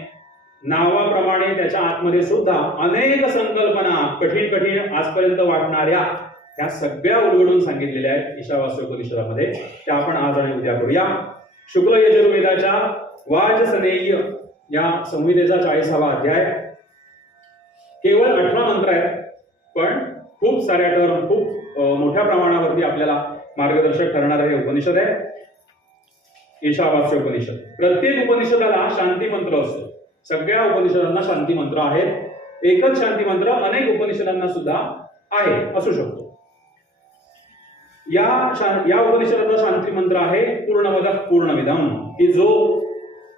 नावाप्रमाणे त्याच्या आतमध्ये सुद्धा अनेक संकल्पना, कठीण कठीण आजपर्यंत वाटणाऱ्या, ह्या सगळ्या उलगडून सांगितलेल्या आहेत ईशावास्य उपनिषदामध्ये. त्या आपण आज आणि उद्या करूया. शुक्ल यजुर्वेदाच्या वाजसनेय या संहितेचा 40वा अध्याय. केवळ 18 मंत्र आहेत, पण खूप साऱ्या टर्म, खूप मोठ्या प्रमाणावरती आपल्याला मार्गदर्शक ठरणारं हे उपनिषद आहे ईशावास्य उपनिषद. प्रत्येक उपनिषदाला शांती मंत्र असतो. सगळ्या उपनिषदांना शांती मंत्र आहेत. एकच शांती मंत्र अनेक उपनिषदांना सुद्धा आहे, असू शकतो. या उपनिषदाचा शांती मंत्र आहे पूर्णमद पूर्णमिदम, की जो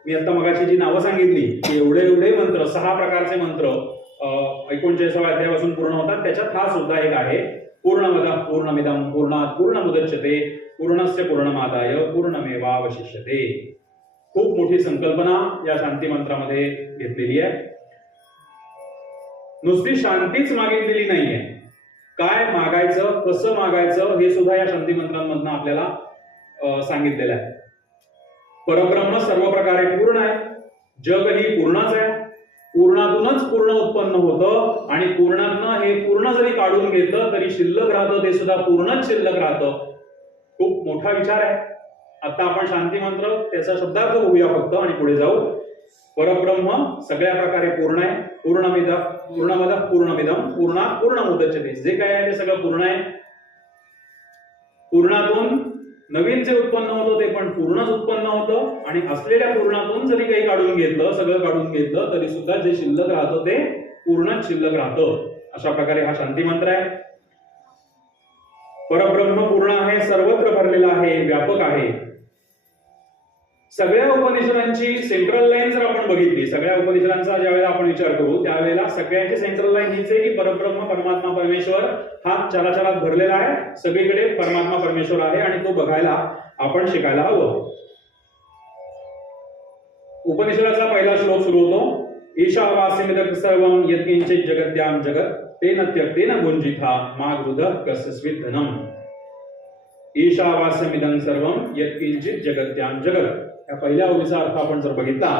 मी आता मगाशी जी नावं सांगितली की एवढे मंत्र, 6 प्रकारचे मंत्र 39व्या अध्यायापासून पूर्ण होतात, त्याच्यात हा सुद्धा एक आहे पूर्णमद पूर्णमिदम पूर्णात् पूर्णमुदच्यते पूर्णस्य पूर्णमादाय पूर्णमेवावशिष्यते. खूप मोठी संकल्पना या शांती मंत्रामध्ये घेतलेली आहे. नुसती शांतीच मागितलेली नाहीये, काय मागायचं, कसं मागायचं हे सुद्धा या शांती मंत्रांमधून आपल्याला सांगितलेलं आहे. परब्रह्म सर्व प्रकारे पूर्ण आहे, जगही पूर्णच आहे, पूर्णातूनच पूर्ण उत्पन्न होतं, आणि पूर्णातनं हे पूर्ण जरी काढून घेतलं तरी शिल्लक राहतं, ते सुद्धा पूर्णच शिल्लक राहतं. खूप मोठा विचार आहे. आता आपण शांती मंत्र त्याचा शब्दार्थ बघूया फक्त आणि पुढे जाऊ. परब्रह्म सगळ्या प्रकारे पूर्ण आहे. पूर्णमद पूर्णमिदम पूर्णात् पूर्णमुदच्यते. जे काय आहे ते सगळं पूर्ण आहे. पूर्णातून नवीन जे उत्पन्न होतं ते पण पूर्णच उत्पन्न होतं, आणि असलेल्या पूर्णातून जरी काही काढून घेतलं, सगळं काढून घेतलं तरी सुद्धा जे शिल्लक राहतं ते पूर्णच शिल्लक राहतं. अशा प्रकारे हा शांती मंत्र आहे. परब्रह्म पूर्ण आहे, सर्वत्र भरलेला आहे, व्यापक आहे. सगळ्या उपनिषदांची सेंट्रल लाईन जर आपण बघितली, सगळ्या उपनिषदांचा ज्यावेळेला आपण विचार करू त्यावेळेला सगळ्यांची सेंट्रल लाईन हीच आहे की परब्रह्म परमात्मा परमेश्वर हा चराचरात भरलेला आहे, सगळीकडे परमात्मा परमेश्वर आहे आणि तो बघायला आपण शिकायला हवं. उपनिषदाचा पहिला श्लोक सुरू होतो, ईशावास्यमिदं सर्वं यत्किंचित् जगत्यां जगत् तेन त्यक्तेन भुञ्जीथा मा गृधः कस्यचित् धनम्. ईशावास्यमिदं सर्वं यत्किंचित् जगत्यां जगत्, या पहिल्या ओळीचा अर्थ आपण जर बघितला,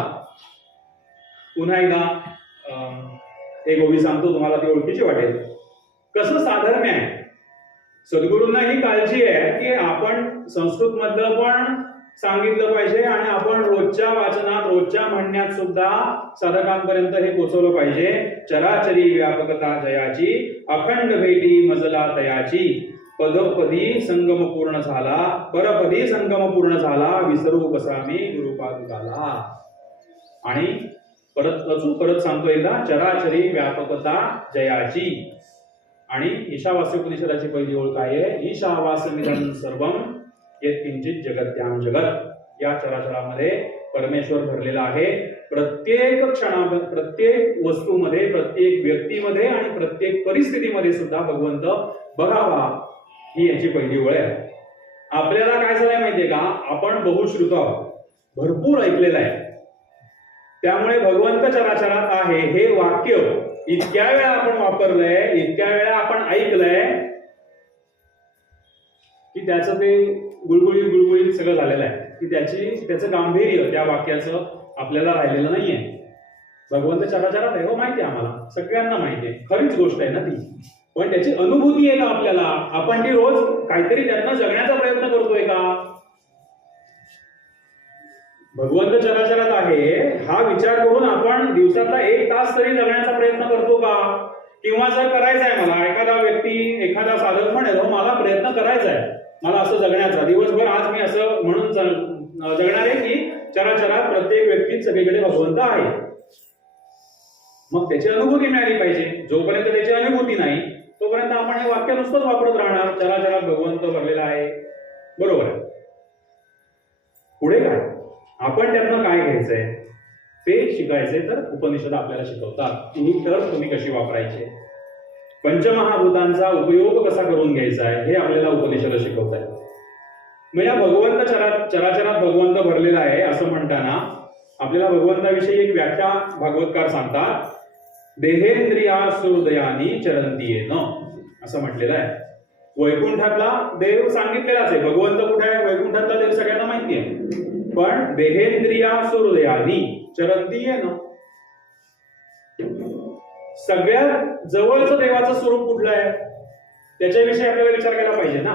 पुन्हा एकदा एक ओळी सांगतो, तुम्हाला ती ओळखीची वाटेल. कसं साधर्म्य आहे, सद्गुरूंना ही काळजी आहे की आपण संस्कृत मधलं पण सांगितलं पाहिजे आणि आपण रोजच्या वाचनात रोजच्या म्हणण्यात सुद्धा साधकांपर्यंत हे पोहोचवलं पाहिजे. चराचरी व्यापकता जयाची अखंड भेटी मजला तयाची, पदोपदी संगम पूर्ण झाला परपदी संगम पूर्ण झाला, विसरू कसा मी गुरुपादुकाला. आणि परत सांगतो एकदा, चराचरी व्यापकता जयाची. आणि ईशावास्य उपनिषदाची पहिली ओळ काय आहे, ईशावास्यमिदं सर्वं यत्किंचित् जगत्यां जगत्. या चराचरामध्ये परमेश्वर भरलेला आहे. प्रत्येक क्षणामध्ये, प्रत्येक वस्तूमध्ये, प्रत्येक व्यक्तीमध्ये आणि प्रत्येक परिस्थितीमध्ये सुद्धा भगवंत बघावा, ही याची पहिली ओळ आहे. आपल्याला काय झालंय माहितीये का, आपण बहुश्रुत आहोत, भरपूर ऐकलेलं आहे. त्यामुळे भगवंत चराचरात आहे हे वाक्य इतक्या वेळा आपण वापरलंय, इतक्या वेळा आपण ऐकलंय की त्याचं ते गुळगुळीत सगळं झालेलं आहे की त्याचं गांभीर्य त्या वाक्याचं आपल्याला राहिलेलं नाहीये. भगवंत चराचरात आहे, हो माहिती आहे आम्हाला, सगळ्यांना माहिती आहे, खरीच गोष्ट आहे ना ती. पण त्याची अनुभूती आहे का आपल्याला, आपण ती रोज काहीतरी त्यातनं जगण्याचा प्रयत्न करतोय का. भगवंत चराचरात आहे हा विचार करून आपण दिवसातला 1 तास तरी जगण्याचा प्रयत्न करतो का. किंवा जर करायचा आहे मला, एखादा व्यक्ती एखादा साधक म्हणेल, हो मला प्रयत्न करायचा आहे, मला असं जगण्याचा, दिवसभर आज मी असं म्हणून जगणार आहे की चराचरात प्रत्येक व्यक्तीत सगळीकडे भगवंत आहे. मग त्याची अनुभूती मिळाली पाहिजे. जोपर्यंत त्याची अनुभूती नाही तोपर्यंत आपण हे वाक्य नुसतंच वापरत राहणार, चराचरात भगवंत भरलेला आहे, बरोबर आहे. पुढे काय, आपण त्यातनं काय घ्यायचंय ते शिकायचंय, तर उपनिषद आपल्याला शिकवतात ही तर तुम्ही कशी वापरायचे, पंचमहाभूतांचा उपयोग कसा करून घ्यायचा आहे हे आपल्याला उपनिषद शिकवत आहे. मग या भगवंत चराचरात भगवंत भरलेला आहे असं म्हणताना आपल्याला भगवंताविषयी एक व्याख्या भागवतकार सांगतात. देहेंद्रियासु हृदयानी चरंतीयेन असं म्हटलेलं आहे. वैकुंठातला देव सांगितलेलाच आहे, भगवंत कुठे आहे, वैकुंठातला देव सगळ्यांना माहिती आहे. पण देहेंद्रियासु हृदयानी चरंतीयेन, सगळ्यात जवळचं देवाचं स्वरूप कुठलं आहे त्याच्याविषयी आपल्याला विचार केला पाहिजे ना.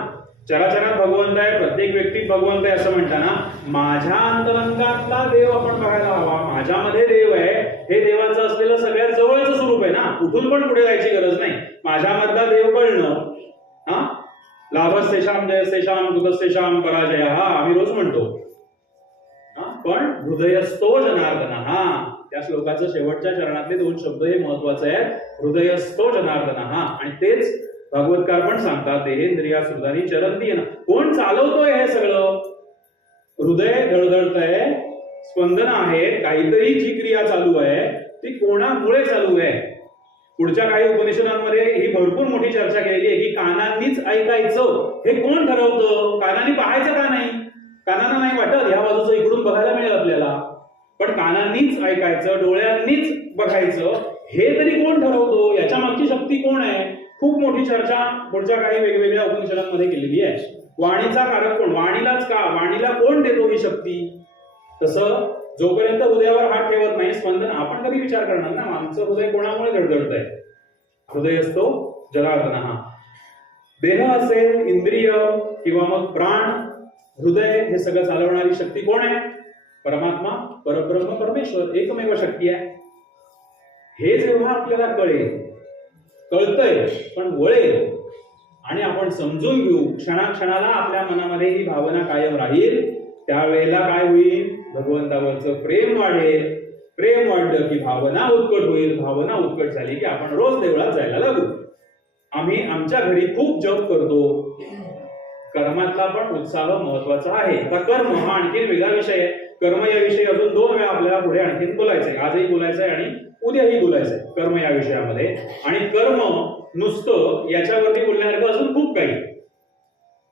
चराचरात भगवंत आहे, प्रत्येक व्यक्तीत भगवंत आहे असं म्हणताना माझ्या अंतरंगातला देव आपण बघायला हवा. माझ्यामध्ये देव आहे, हे देवाचं असलेलं सगळ्यात जवळचं स्वरूप आहे ना, कुठून पण पुढे जायची गरज नाही. माझ्यामधला देव कळणं, हा लाभस्तेषाम जयस्तेषाम कुतस्तेषाम पराजय, हा आम्ही रोज म्हणतो. पण हृदयस्थो जनार्दन, हा त्या श्लोकाचं शेवटच्या चरणातले 2 शब्द हे महत्वाचे आहेत, हृदयस्थो जनार्दन. हा आणि तेच भागवतकार पण सांगतात, देहेंद्रिया सुरदानी चरंती. कोण चालवतोय हे सगळं, हृदय धडधडतंय, स्पंदन आहेत, काहीतरी जी क्रिया चालू आहे ती कोणामुळे चालू आहे. पुढच्या काही उपनिषदांमध्ये ही भरपूर मोठी चर्चा केलेली आहे की कानांनीच ऐकायचं हे कोण ठरवतं, कानांनी पाहायचं का नाही. कानांना नाही वाटत ह्या बाजूचं इकडून बघायला मिळेल आपल्याला, पण कानांनीच ऐकायचं, डोळ्यांनीच बघायचं हे तरी कोण ठरवतो, याच्या मागची शक्ती कोण आहे. खूप मोठी चर्चा पुढच्या काही वेगवेगळ्या उपनिषदांमध्ये केलेली आहे. वाणीचा कारक कोण, वाणीलाच का, वाणीला कोण देतो ही शक्ती. तसं जोपर्यंत हृदयावर हात ठेवत नाही स्पंदन, आपण कधी विचार करणार ना आमचं हृदय कोणामुळे धडधडत आहे. हृदय असतो जनार्दन. हा देह असेल, इंद्रिय किंवा मग प्राण, हृदय, हे सगळं चालवणारी शक्ती कोण आहे, परमात्मा, परब्रह्म, परमेश्वर, एकमेव शक्ती आहे. हे जेव्हा आपल्याला कळतंय पण वळेल आणि आपण समजून घेऊ, क्षणाक्षणाला आपल्या मनामध्ये ही भावना कायम राहील, त्यावेळेला काय होईल, भगवंतावरचं प्रेम वाढेल. प्रेम वाढलं की भावना उत्कट होईल, भावना उत्कट झाली की आपण रोज देवळात जायला लागू. आम्ही आमच्या घरी खूप जप करतो, कर्मातला पण उत्साह महत्वाचा आहे. आता कर्म हा आणखी वेगळा विषय आहे. कर्म याविषयी अजून 2 वेळा आपल्याला पुढे आणखीन बोलायचंय, आजही बोलायचंय आणि उद्याही बोलायचंय कर्म या विषयामध्ये. आणि कर्म नुसतं याच्यावरती बोलण्यासारखं अजून खूप काही,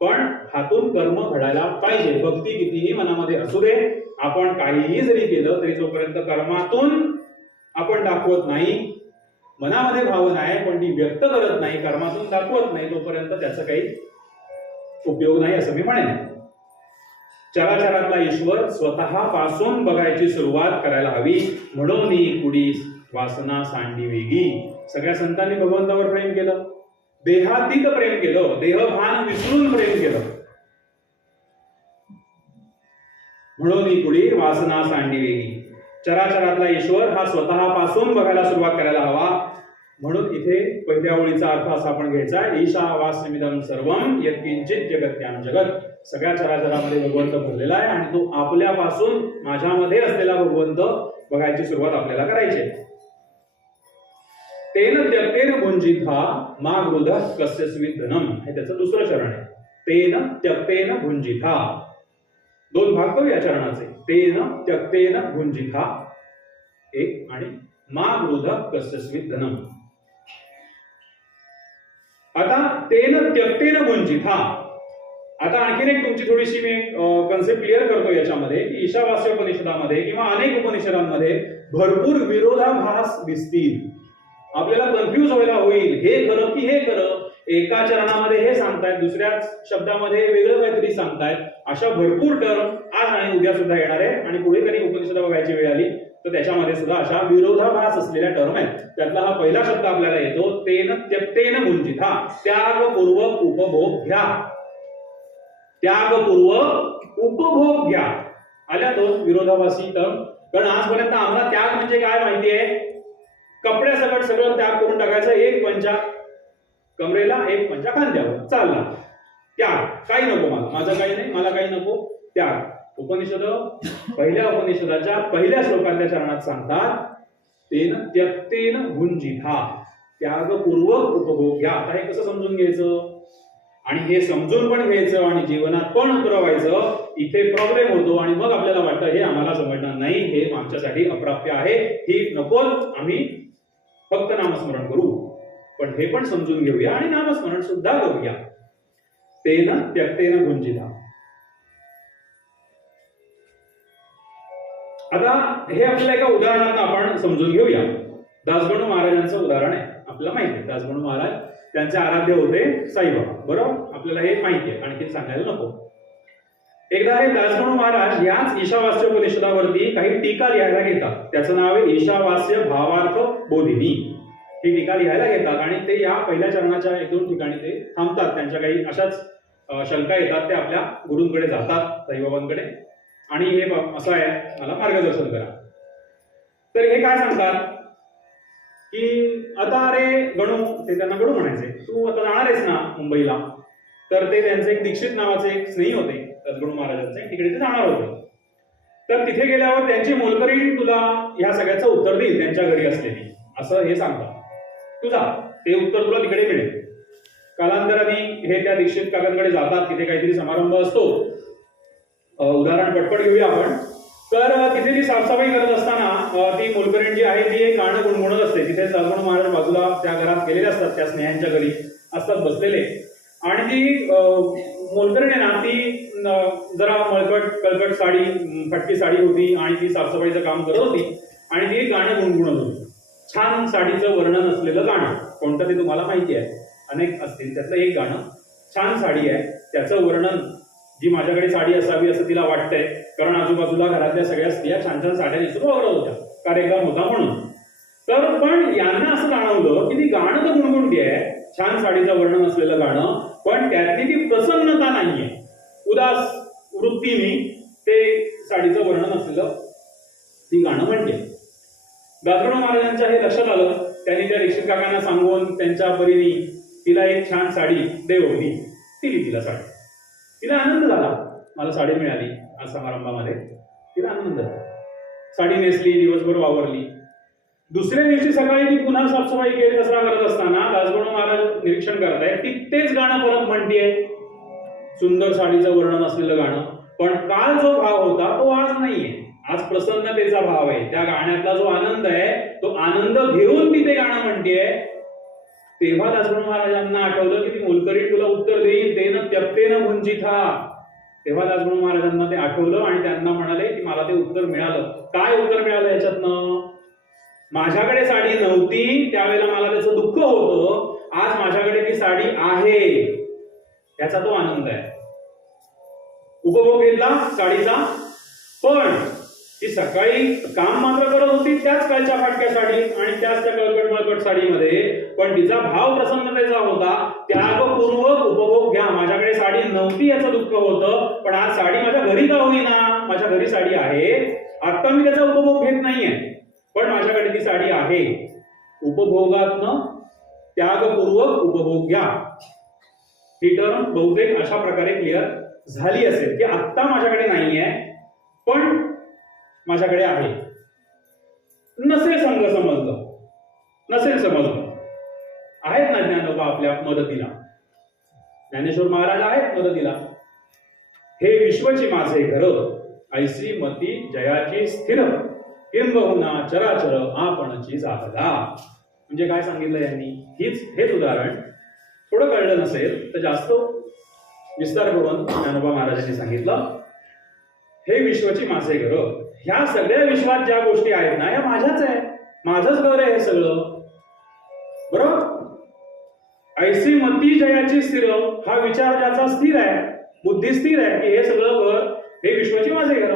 पण हातून कर्म घडायला पाहिजे. भक्ती कितीही मनामध्ये असू दे, आपण काहीही जरी केलं तरी जोपर्यंत कर्मातून आपण दाखवत नाही, मनामध्ये भावना आहे पण ती व्यक्त करत नाही, कर्मातून दाखवत नाही, तोपर्यंत त्याचा काही उपयोग नाही असं मी म्हणेन. चराचरातला ईश्वर स्वतःपासून बघायची सुरुवात करायला हवी. म्हणून कुडी वासना सांडी वेगी. सगळ्या संतांनी भगवंतावर प्रेम केलं, देहातीत प्रेम केलं, देहभान विसरून प्रेम केलं. म्हणून कुडी वासना सांडी वेगी. चराचरातला ईश्वर हा स्वतःपासून बघायला सुरुवात करायला हवा. म्हणून इथे पहिल्या ओळीचा अर्थ असा आपण घ्यायचा, ईशावास्यमिदं सर्वं यत्किंचित जगत्यां जगत. सगळ्या चराचरामध्ये भगवंत भरलेला आहे आणि तो आपल्यापासून माझ्यामध्ये असलेला भगवंत बघायची सुरुवात आपल्याला करायची. तेन त्यक्तेन भुंजिथा मा गृधः कस्यस्मिन् धनम्, हे त्याचं दुसरं चरण आहे. तेन त्यक्तेन भुंजिथा. 2 भाग करू या चरणाचे. तेन त्यक्तेन भुंजिथा एक आणि मा गृधः कस्यस्मिन् धनम्. आता तेन त्यक्तेन भुंजिथा. आता आणखीन एक तुमची थोडीशी मी कन्सेप्ट क्लिअर करतो याच्यामध्ये. ईशावास्य उपनिषदामध्ये किंवा अनेक उपनिषदांमध्ये भरपूर विरोधाभास दिसतील, आपल्याला कन्फ्युज व्हायला होईल, हे खरं की हे खरं. एका चरणामध्ये हे सांगतायत, दुसऱ्याच शब्दामध्ये वेगळं काहीतरी सांगतायत. अशा भरपूर टर्म आज आणि उद्या सुद्धा येणार आहे आणि पुढे कधी उपनिषद बघायची वेळ आली तर त्याच्यामध्ये सुद्धा अशा विरोधाभास असलेल्या टर्म आहेत. त्यातला हा पहिला शब्द आपल्याला येतो, तेन त्यक्तेन भुंजिथा. त्यागपूर्वक उपभोग घ्या. त्यागपूर्वक उपभोग घ्या. आल्या 2 विरोधाभासी टर्म. कारण आजपर्यंत आम्हाला त्याग म्हणजे काय माहिती आहे, कपड्यासकट सगळं त्याग करून टाकायचं. 1 पंचा कमरेला, 1 पंचा खांद्यावर, चालला. त्याग. काही नको मला, माझं काही नाही, मला काही नको, त्याग. उपनिषद पहिल्या उपनिषदाच्या पहिल्या श्लोकातल्या चरणात सांगतात, तेन त्यक्तेन भुंजिथा. त्यागपूर्वक उपभोग घ्या. आता हे कसं समजून घ्यायचं आणि हे समजून पण घ्यायचं आणि जीवनात पण उतरवायचं, इथे प्रॉब्लेम होतो. आणि मग आपल्याला वाटतं हे आम्हाला समजणार नाही, हे आमच्यासाठी अप्राप्य आहे, ही नको, आम्ही फक्त नामस्मरण करू. पण हे पण समजून घेऊया आणि नामस्मरण सुद्धा करूया. तेन त्यक्तेन भुंजिथा. आता हे आपल्याला एका उदाहरणात आपण समजून घेऊया. दासगणू महाराजांचं उदाहरण आहे. आपल्याला माहिती आहे दासगणू महाराज, त्यांचे आराध्य होते साईबाबा, बरोबर. आपल्याला हे माहिती आहे, आणखी सांगायला नको. एकदा हे दासगणू महाराज याच ईशावास्य उपनिषदावरती काही टीका लिहायला घेतात. त्याचं नाव आहे ईशावास्य भावार्थ बोधिनी. ही टीका लिहायला घेतात आणि ते या पहिल्या चरणाच्या 1-2 ठिकाणी ते थांबतात. त्यांच्या काही अशाच शंका येतात, ते आपल्या गुरूंकडे जातात, साईबाबांकडे, आणि हे असं आहे, मला मार्गदर्शन करा. तर हे काय सांगतात की आता अरे गणू, ते त्यांना गणू म्हणायचे, तू आता जाणार आहेस ना मुंबईला. तर ते त्यांचे एक दीक्षित नावाचे एक स्नेही होते दासगणू महाराजांचे, तिकडे ते जाणार होते. तर तिथे गेल्यावर त्यांची मोलकरी तुला ह्या सगळ्याचं उत्तर देईल, त्यांच्या घरी असलेली, असं हे सांगतात. तुझा ते उत्तर तुला तिकडे मिळेल. कालांतराने हे त्या दीक्षित काकांकडे जातात. तिथे काहीतरी समारंभ असतो. उदाहरण पटपट घेऊया आपण. तर तिथे ती साफसफाई करत असताना ती मोलकरीण जी आहे ती एक गाणं गुणगुणत असते. तिथे दासगणू महाराज बाजूला त्या घरात गेलेले असतात, त्या स्नेहांच्या घरी असतात बसलेले. आणि ती मोलकरीण आहे ना, ती जरा मळकट कळकट साडी, फटकी साडी होती आणि ती साफसफाईचं काम करत होती आणि ती एक गाणं गुणगुणत होती. छान साडीचं वर्णन असलेलं गाणं. कोणतं ते तुम्हाला माहिती आहे, अनेक असतील. त्यातलं एक गाणं, छान साडी आहे, त्याचं वर्णन, जी माझ्याकडे साडी असावी असं तिला वाटतंय, कारण आजूबाजूला घरातल्या सगळ्या स्त्रिया छान छान साड्या नेसून वावरत होत्या, कार्यक्रम होता म्हणून. तर पण यांना असं जाणवलं की ती गाणं तर गुणगुणती आहे, छान साडीचं वर्णन असलेलं गाणं, पण त्यातली ती प्रसन्नता नाहीये. उदास वृत्तीने ते साडीचं वर्णन असलेलं ती गाणं म्हणते. दासगणू महाराजांच्या हे लक्षात आलं. त्यांनी त्या दीक्षित काकांना सांगून त्यांच्या परीने तिला एक छान साडी देवली, दिली तिला साडी. तिला आनंद झाला, मला साडी मिळाली आज समारंभामध्ये. तिला आनंद झाला, साडी नेसली, दिवसभर वावरली. दुसऱ्या दिवशी सकाळी ती पुन्हा साफसफाई केली, कचरा करत असताना दासगणू महाराज निरीक्षण करतायत, ती तेच गाणं परत म्हणतीये, सुंदर साडीचं वर्णन असलेलं गाणं. पण काल जो भाव होता तो आज नाहीये. आज प्रसन्नतेचा भाव आहे. त्या गाण्यातला जो आनंद आहे तो आनंद घेऊन ती ते गाणं म्हणतेय. तेव्हा दासगणू महाराजांना आठवलं की ती मोलकरी तुला उत्तर देईल, तेन त्यक्तेन भुंजिथा. तेव्हा दासगणू महाराजांना ते आठवलं आणि त्यांना म्हणाले की मला ते उत्तर मिळालं. काय उत्तर मिळालं याच्यातनं? माझ्याकडे साडी नव्हती त्यावेळेला मला त्याचं दुःख होतं, आज माझ्याकडे ती साडी आहे याचा तो आनंद आहे. उपभोग घेतला साडीचा, पण ती सकाळी काम मात्र करत होती त्याच कालच्या फाटक्या साडी आणि त्याच त्या कळकट मळकट साडीमध्ये, पण तिचा भाव प्रसन्नतेचा होता. त्यागपूर्वक उपभोग घ्या. माझ्याकडे साडी नव्हती याचं दुःख होतं, पण आज साडी माझ्या घरी का होईना, माझ्या घरी साडी आहे. आता मी त्याचा उपभोग घेत नाहीये, पण माझ्याकडे ती साडी आहे. उपभोगातनं त्यागपूर्वक उपभोग घ्या. ही टर्म बहुतेक अशा प्रकारे क्लिअर झाली असेल की आत्ता माझ्याकडे नाहीये पण माझ्याकडे आहे. नसेल संघ समजलं, नसेल समजलं, आहेत ना ज्ञानोबा आपल्या मदतीला, ज्ञानेश्वर महाराज आहेत मदतीला. हे विश्वची माझे घर, ऐसी मती जयाची स्थिर, किंबहुना चराचर आपणची जागला. म्हणजे काय सांगितलं यांनी? हेच उदाहरण थोडं कळलं नसेल तर जास्त विस्तार करून ज्ञानोबा महाराजांनी सांगितलं. हे विश्वची माझे घर, ह्या सगळ्या विश्वात ज्या गोष्टी आहेत ना या माझ्याच आहे, माझंच घर आहे हे सगळं. बरोबर? ऐसी मती जयाची स्थिर, हा विचार ज्याचा स्थिर आहे, बुद्धी स्थिर आहे की हे सगळं घर हे विश्वाची माझे घर.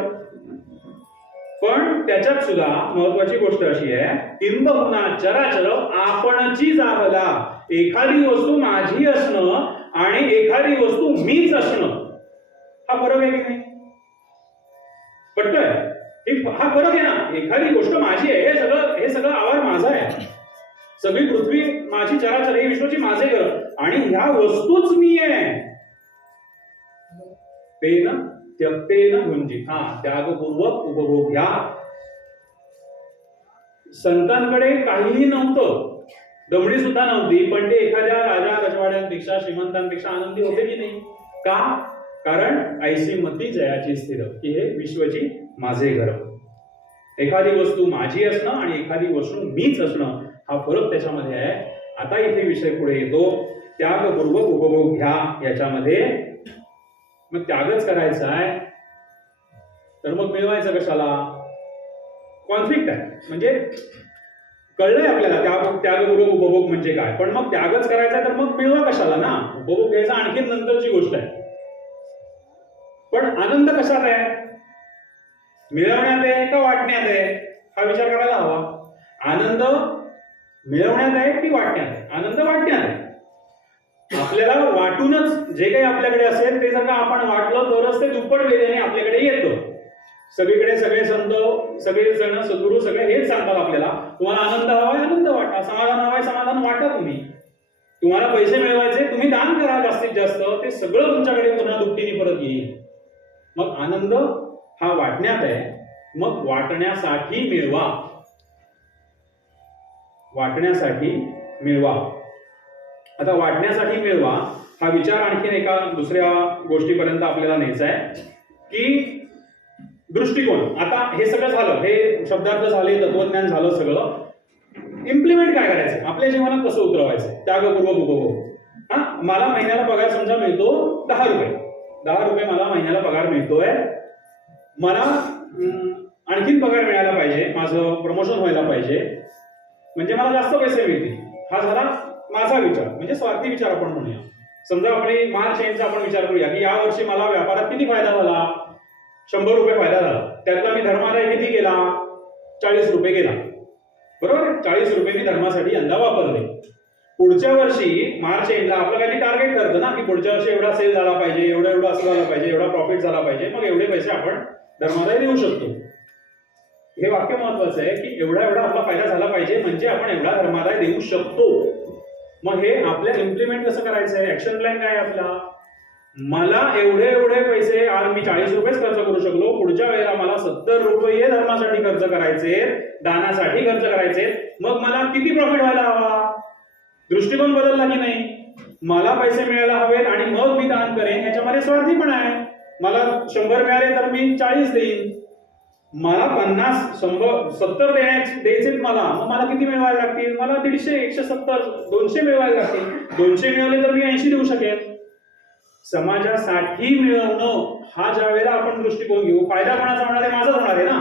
पण त्याच्यात सुद्धा महत्वाची गोष्ट अशी आहे, किंबहुना चराचर आपणची जागला. एखादी वस्तू माझी असणं आणि एखादी वस्तू मीच असणं हा फरक आहे की नाही? पटतोय? हा फरक आहे ना. एखादी गोष्ट माझी आहे, हे सगळं आवार माझा आहे, सगळी पृथ्वी माझी, चराचर हे विश्वाची माझे घर, आणि ह्या वस्तूच मी आहे. तेन त्यक्तेन भुंजित, त्यागपूर्वक उपभोग घ्या. संतांकडे काहीही नव्हतं, दमडी सुद्धा नव्हती, पण ते एखाद्या राजा रजवाड्यांपेक्षा श्रीमंतांपेक्षा आनंदी होते की नाही? का? कारण ऐसी मती जयाची स्थिर, की हे विश्वची माझे घर. एखादी वस्तू माझी असणं आणि एखादी वस्तू मीच असणं हा फरक त्याच्यामध्ये आहे. आता इथे विषय पुढे येतो, त्यागपूर्वक उपभोग घ्या. याच्यामध्ये मग त्यागच करायचा आहे तर मग मिळवायचं कशाला? कॉन्फ्लिक्ट आहे. म्हणजे कळलंय आपल्याला त्यागपूर्वक उपभोग म्हणजे काय, पण मग त्यागच करायचा तर मग मिळवा कशाला ना? उपभोग घ्यायचा आणखी नंतरची गोष्ट आहे. पण आनंद कशात आहे? मिळवण्यात आहे का वाटण्यात आहे? हा विचार करायला हवा. आनंद मिळवण्यात आहे की वाटण्यात आहे? आनंद वाटण्यात आहे. आपल्याला वाटूनच जे काही आपल्याकडे असेल ते जर का आपण वाटलं तरच ते दुप्पट वेगाने आपल्याकडे येतं. सगळीकडे सगळे संत, सगळे जण, सद्गुरू सगळे हेच सांगतात आपल्याला, तुम्हाला आनंद हवाय आनंद वाटा, समाधान हवाय समाधान वाटा. तुम्हाला पैसे मिळवायचे तुम्ही दान करा जास्तीत जास्त, ते सगळं तुमच्याकडे पुन्हा दुपटीने परत येईल. मग आनंद हा वाटण्यात आहे, मग वाटण्यासाठी मिळवा. वाटण्यासाठी मिळवा. आता वाटण्यासाठी मिळवा हा विचार आणखीन एका दुसऱ्या गोष्टीपर्यंत आपल्याला न्यायचा आहे की दृष्टिकोन. आता हे सगळं झालं, हे शब्दार्थ झाले, तत्वज्ञान झालं, सगळं इम्प्लिमेंट काय करायचं, आपल्या जीवनात कसं उतरवायचं? त्यागपूर्वक उपभोग. मला महिन्याला पगार समजा मिळतो 10 रुपये, 10 रुपये मला महिन्याला पगार मिळतोय. मला आणखीन पगार मिळायला पाहिजे, माझं प्रमोशन व्हायला पाहिजे, म्हणजे मला जास्त पैसे मिळतील. हा झाला माझा विचार, म्हणजे स्वार्थी विचार आपण म्हणूया. समजा आपली मार्च एंडचा आपण विचार करूया की या वर्षी मला व्यापारात किती फायदा झाला? 100 रुपये फायदा झाला. त्यातला मी धर्मादाय किती गेला? 40 रुपये गेला. बरोबर? 40 रुपये मी धर्मासाठी यंदा वापरले. पुढच्या वर्षी मार्च एंडला आपलं काही टार्गेट ठरतं ना की पुढच्या वर्षी एवढा सेल झाला पाहिजे, एवढा असं झाला पाहिजे, एवढा प्रॉफिट झाला पाहिजे, मग एवढे पैसे आपण धर्मादाय देऊ शकतो. हे वाक्य महत्वाचं आहे की एवढा आपला फायदा झाला पाहिजे म्हणजे आपण एवढा धर्मादाय देऊ शकतो. मग हे आपल्या इम्प्लिमेंट कसं करायचं आहे? ऍक्शन प्लॅन काय आपला? मला एवढे पैसे, आज मी 40 रुपयेच खर्च करू शकलो, पुढच्या वेळेला मला 70 रुपये धर्मासाठी खर्च करायचे, दानासाठी खर्च करायचे, मग मला किती प्रॉफिट व्हायला हवा? दृष्टिकोन बदलला की नाही? मला पैसे मिळायला हवेत आणि मग मी दान करेन, याच्यामध्ये स्वार्थीपणा आहे. मला 100 मिळाले तर मी 40 देईन. मला 50, 100, 70 द्यायचे मला, मग मला किती मिळवायला लागतील? मला 150, 170, 200 मिळवायला लागतील. 200 मिळवले तर मी 80 देऊ शकेल. समाजासाठी मिळवणं हा ज्या वेळेला आपण दृष्टिकोन घेऊ, फायदा कोणाचा होणार आहे? माझाच होणार आहे ना.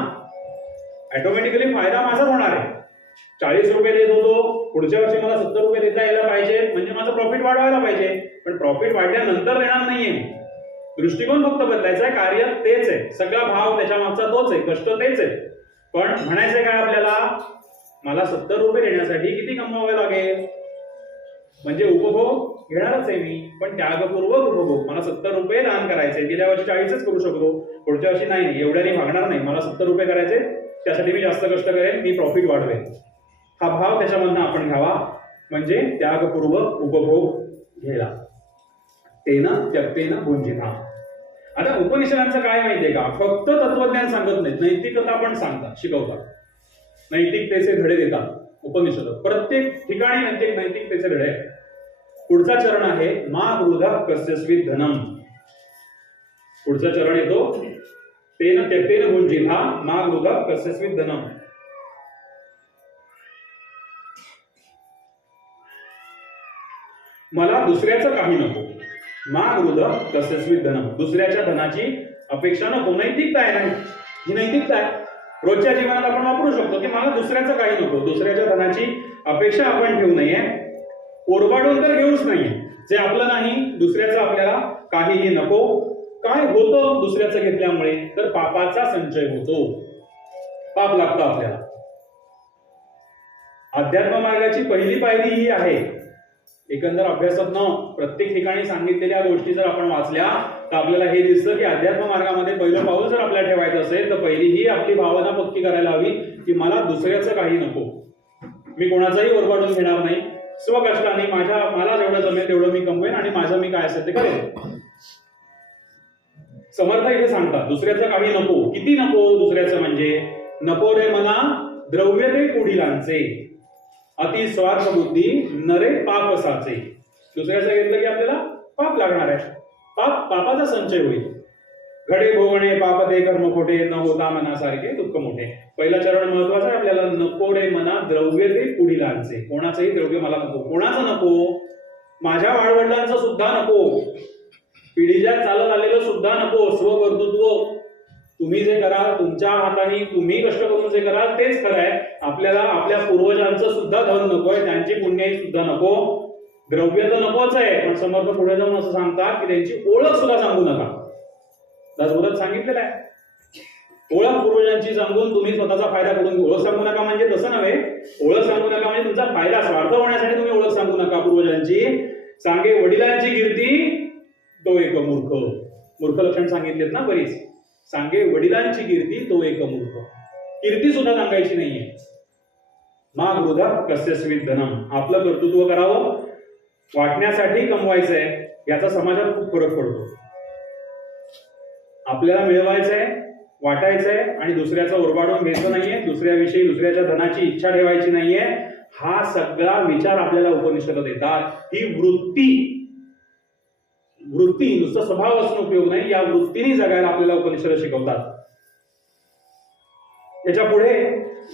ऑटोमॅटिकली फायदा माझाच होणार आहे. 40 रुपये देत होतो, पुढच्या वर्षी मला 70 रुपये देता यायला पाहिजे, म्हणजे माझं प्रॉफिट वाढवायला पाहिजे. पण प्रॉफिट वाढल्यानंतर देणार नाहीये. दृष्टिकोन फक्त बदलायचा आहे, कार्य तेच आहे, सगळा भाव त्याच्या मागचा तोच आहे, कष्ट तेच आहे. पण म्हणायचंय काय आपल्याला? मला 70 रुपये देण्यासाठी किती कमवावे लागेल? म्हणजे उपभोग घेणारच आहे मी, पण त्यागपूर्वक उपभोग. मला 70 रुपये दान करायचे, गेल्या वर्षी 40च करू शकतो, पुढच्या वर्षी नाही, एवढ्याने भागणार नाही, मला 70 रुपये करायचे, त्यासाठी मी जास्त कष्ट करेन, मी प्रॉफिट वाढवेन. हा भाव त्याच्यामधनं आपण घ्यावा, म्हणजे त्यागपूर्वक उपभोग घ्यायला. तेनं त्यक्तेनं भुंजिता. आता उपनिषदांचं काय माहितीये का? फक्त तत्वज्ञान सांगत नाहीत, नैतिकता पण सांगतात, शिकवतात. नैतिकतेचे धडे देतात उपनिषद. प्रत्येक ठिकाणी नैतिकतेचे धडे आहेत. पुढचा चरण आहे मा गृधा कस्यस्वी धनम. पुढचा चरण येतो तेन त्यक्तेन भुंजिता मा गृधा कस्यस्वी धनम. मला दुसऱ्याचं काही नको. मा गृध कस्यस्वी धनम. दुसऱ्याच्या धनाची अपेक्षा नको. नैतिकता आहे ना ही, नैतिकता आहे. रोजच्या जीवनात आपण वापरू शकतो की मला दुसऱ्याचं काही नको, दुसऱ्याच्या धनाची अपेक्षा आपण ठेवू नये. ओरबाडून तर घेऊच नाहीये. जे आपलं नाही दुसऱ्याचं आपल्याला काहीही नको. काय होतं दुसऱ्याचं घेतल्यामुळे? तर पापाचा संचय होतो, पाप लागतं आपल्याला. अध्यात्म मार्गाची पहिली पायरी ही आहे. एकंदर अभ्यासातनं प्रत्येक ठिकाणी सांगितलेल्या गोष्टी जर आपण वाचल्या तर आपल्याला हे दिसतं की अध्यात्म मार्गामध्ये पहिलं पाऊल जर आपल्याला ठेवायचं असेल तर पहिली ही आपली भावना पक्की करायला हवी की मला दुसऱ्याचं काही नको. मी कोणाचाही ओरबाडून घेणार नाही. स्वकष्टाने मला जेवढं जमेल तेवढं मी कमवेन आणि माझं मी काय असेल ते करेन. समर्थ इथे सांगतात दुसऱ्याचं काही नको. किती नको दुसऱ्याचं? म्हणजे नको रे मना द्रव्य रे पुढीलांचे, अति स्वार्थ बुद्धी नरे पाप साचे. दुसऱ्याचं घेतलं की आपल्याला पाप लागणार आहे. पापाचा संचय होईल. घडे भोगणे पाप ते कर्म खोटे, न होता मनासारखे दुःख मोठे. पहिला चरण महत्वाचा आहे आपल्याला. नको रे मना द्रव्य ते पुढीलांचे. कोणाचंही द्रव्य मला नको. कोणाचं नको? माझ्या वाडवडिलांचं सुद्धा नको. पिढीजात चालत आलेलं सुद्धा नको. स्वकर्तृत्व तुम्ही जे कराल, तुमच्या हाताने तुम्ही कष्ट करून जे कराल तेच खरं आहे. आपल्याला आपल्या पूर्वजांचं सुद्धा धन नकोय, त्यांची पुण्याई सुद्धा नको. द्रव्य तर नकोच आहे, पण समर्थ पुढे जाऊन असं सांगतात की त्यांची ओळख सुद्धा सांगू नका. दासबोधात सांगितलेलं आहे. ओळख पूर्वजांची सांगून तुम्ही स्वतःचा फायदा करून घेऊ. ओळख सांगू नका म्हणजे तसं नव्हे. ओळख सांगू नका म्हणजे तुमचा फायदा स्वार्थ होण्यासाठी तुम्ही ओळख सांगू नका. पूर्वजांची सांगे वडिलांची कीर्ती तो एक मूर्ख. मूर्ख लक्षण सांगितलेत ना बरीच. सांगे वडिलांची कीर्ती तो एक मूर्ख. कीर्ती सुद्धा सांगायची नाहीये. मा गृधा कस्यस्वी धनम. आपलं कर्तृत्व करावं, वाटण्यासाठी कमवायचंय, याचा समाजात खूप फरक पडतो. आपल्याला मिळवायचंय, वाटायचंय आणि दुसऱ्याचा ओरबाडून घ्यायचं नाहीये. दुसऱ्याविषयी दुसऱ्याच्या धनाची इच्छा ठेवायची नाहीये. हा सगळा विचार आपल्याला उपनिषद देतात. ही वृत्ती नुसतं स्वभाव असून उपयोग नाही. या वृत्तीने जगायला आपल्याला उपनिषद शिकवतात. याच्या पुढे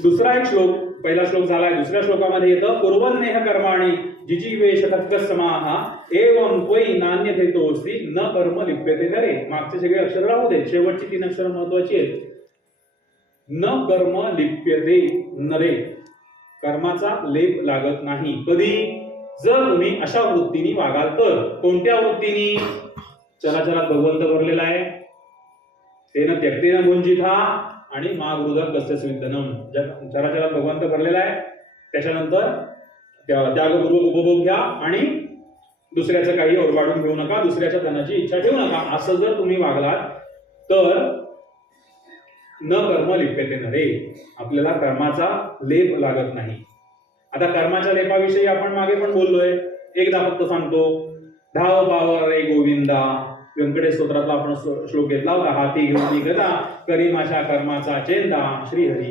दुसरा एक श्लोक, पहिला श्लोक झालाय, दुसऱ्या श्लोकामध्ये येतं कुर्वन्नेह कर्माणि जिजीवेशतः समाहा एवं त्वयि नान्यथेतोऽस्ति न कर्म लिप्यते नरे. मागचे सगळे अक्षर राहू दे, शेवटची 3 अक्षर महत्वाची आहेत. न कर्म लिप्यते नरे. कर्माचा लेप लागत नाही. कधी? जर तुम्ही अशा वृत्तीने वागाल तर. कोणत्या वृत्तीने? चराचरात भगवंत भरलेला आहे, तेन त्यक्तेन भुंजिता आणि मा गृधा कस्यस्वी धनम. चराचरात भगवंत भरलेला आहे, त्याच्यानंतर त्यागपूर्वक उपभोग घ्या आणि दुसऱ्याचं काही ओरबाडून घेऊ नका, दुसऱ्याच्या धनाची इच्छा ठेवू नका. असं जर तुम्ही वागलात तर न कर्म लिप्यते नरे. आपल्याला कर्माचा लेप लागत नाही. आता कर्माच्या लेपाविषयी आपण मागे पण बोललोय, एकदा फक्त सांगतो. धाव पावर रे गोविंदा. व्यंकटेश स्तोत्रातला आपण श्लोक घेतला होता. हाती घेऊन गदा करी माशा कर्माचा चेंदा श्रीहरी.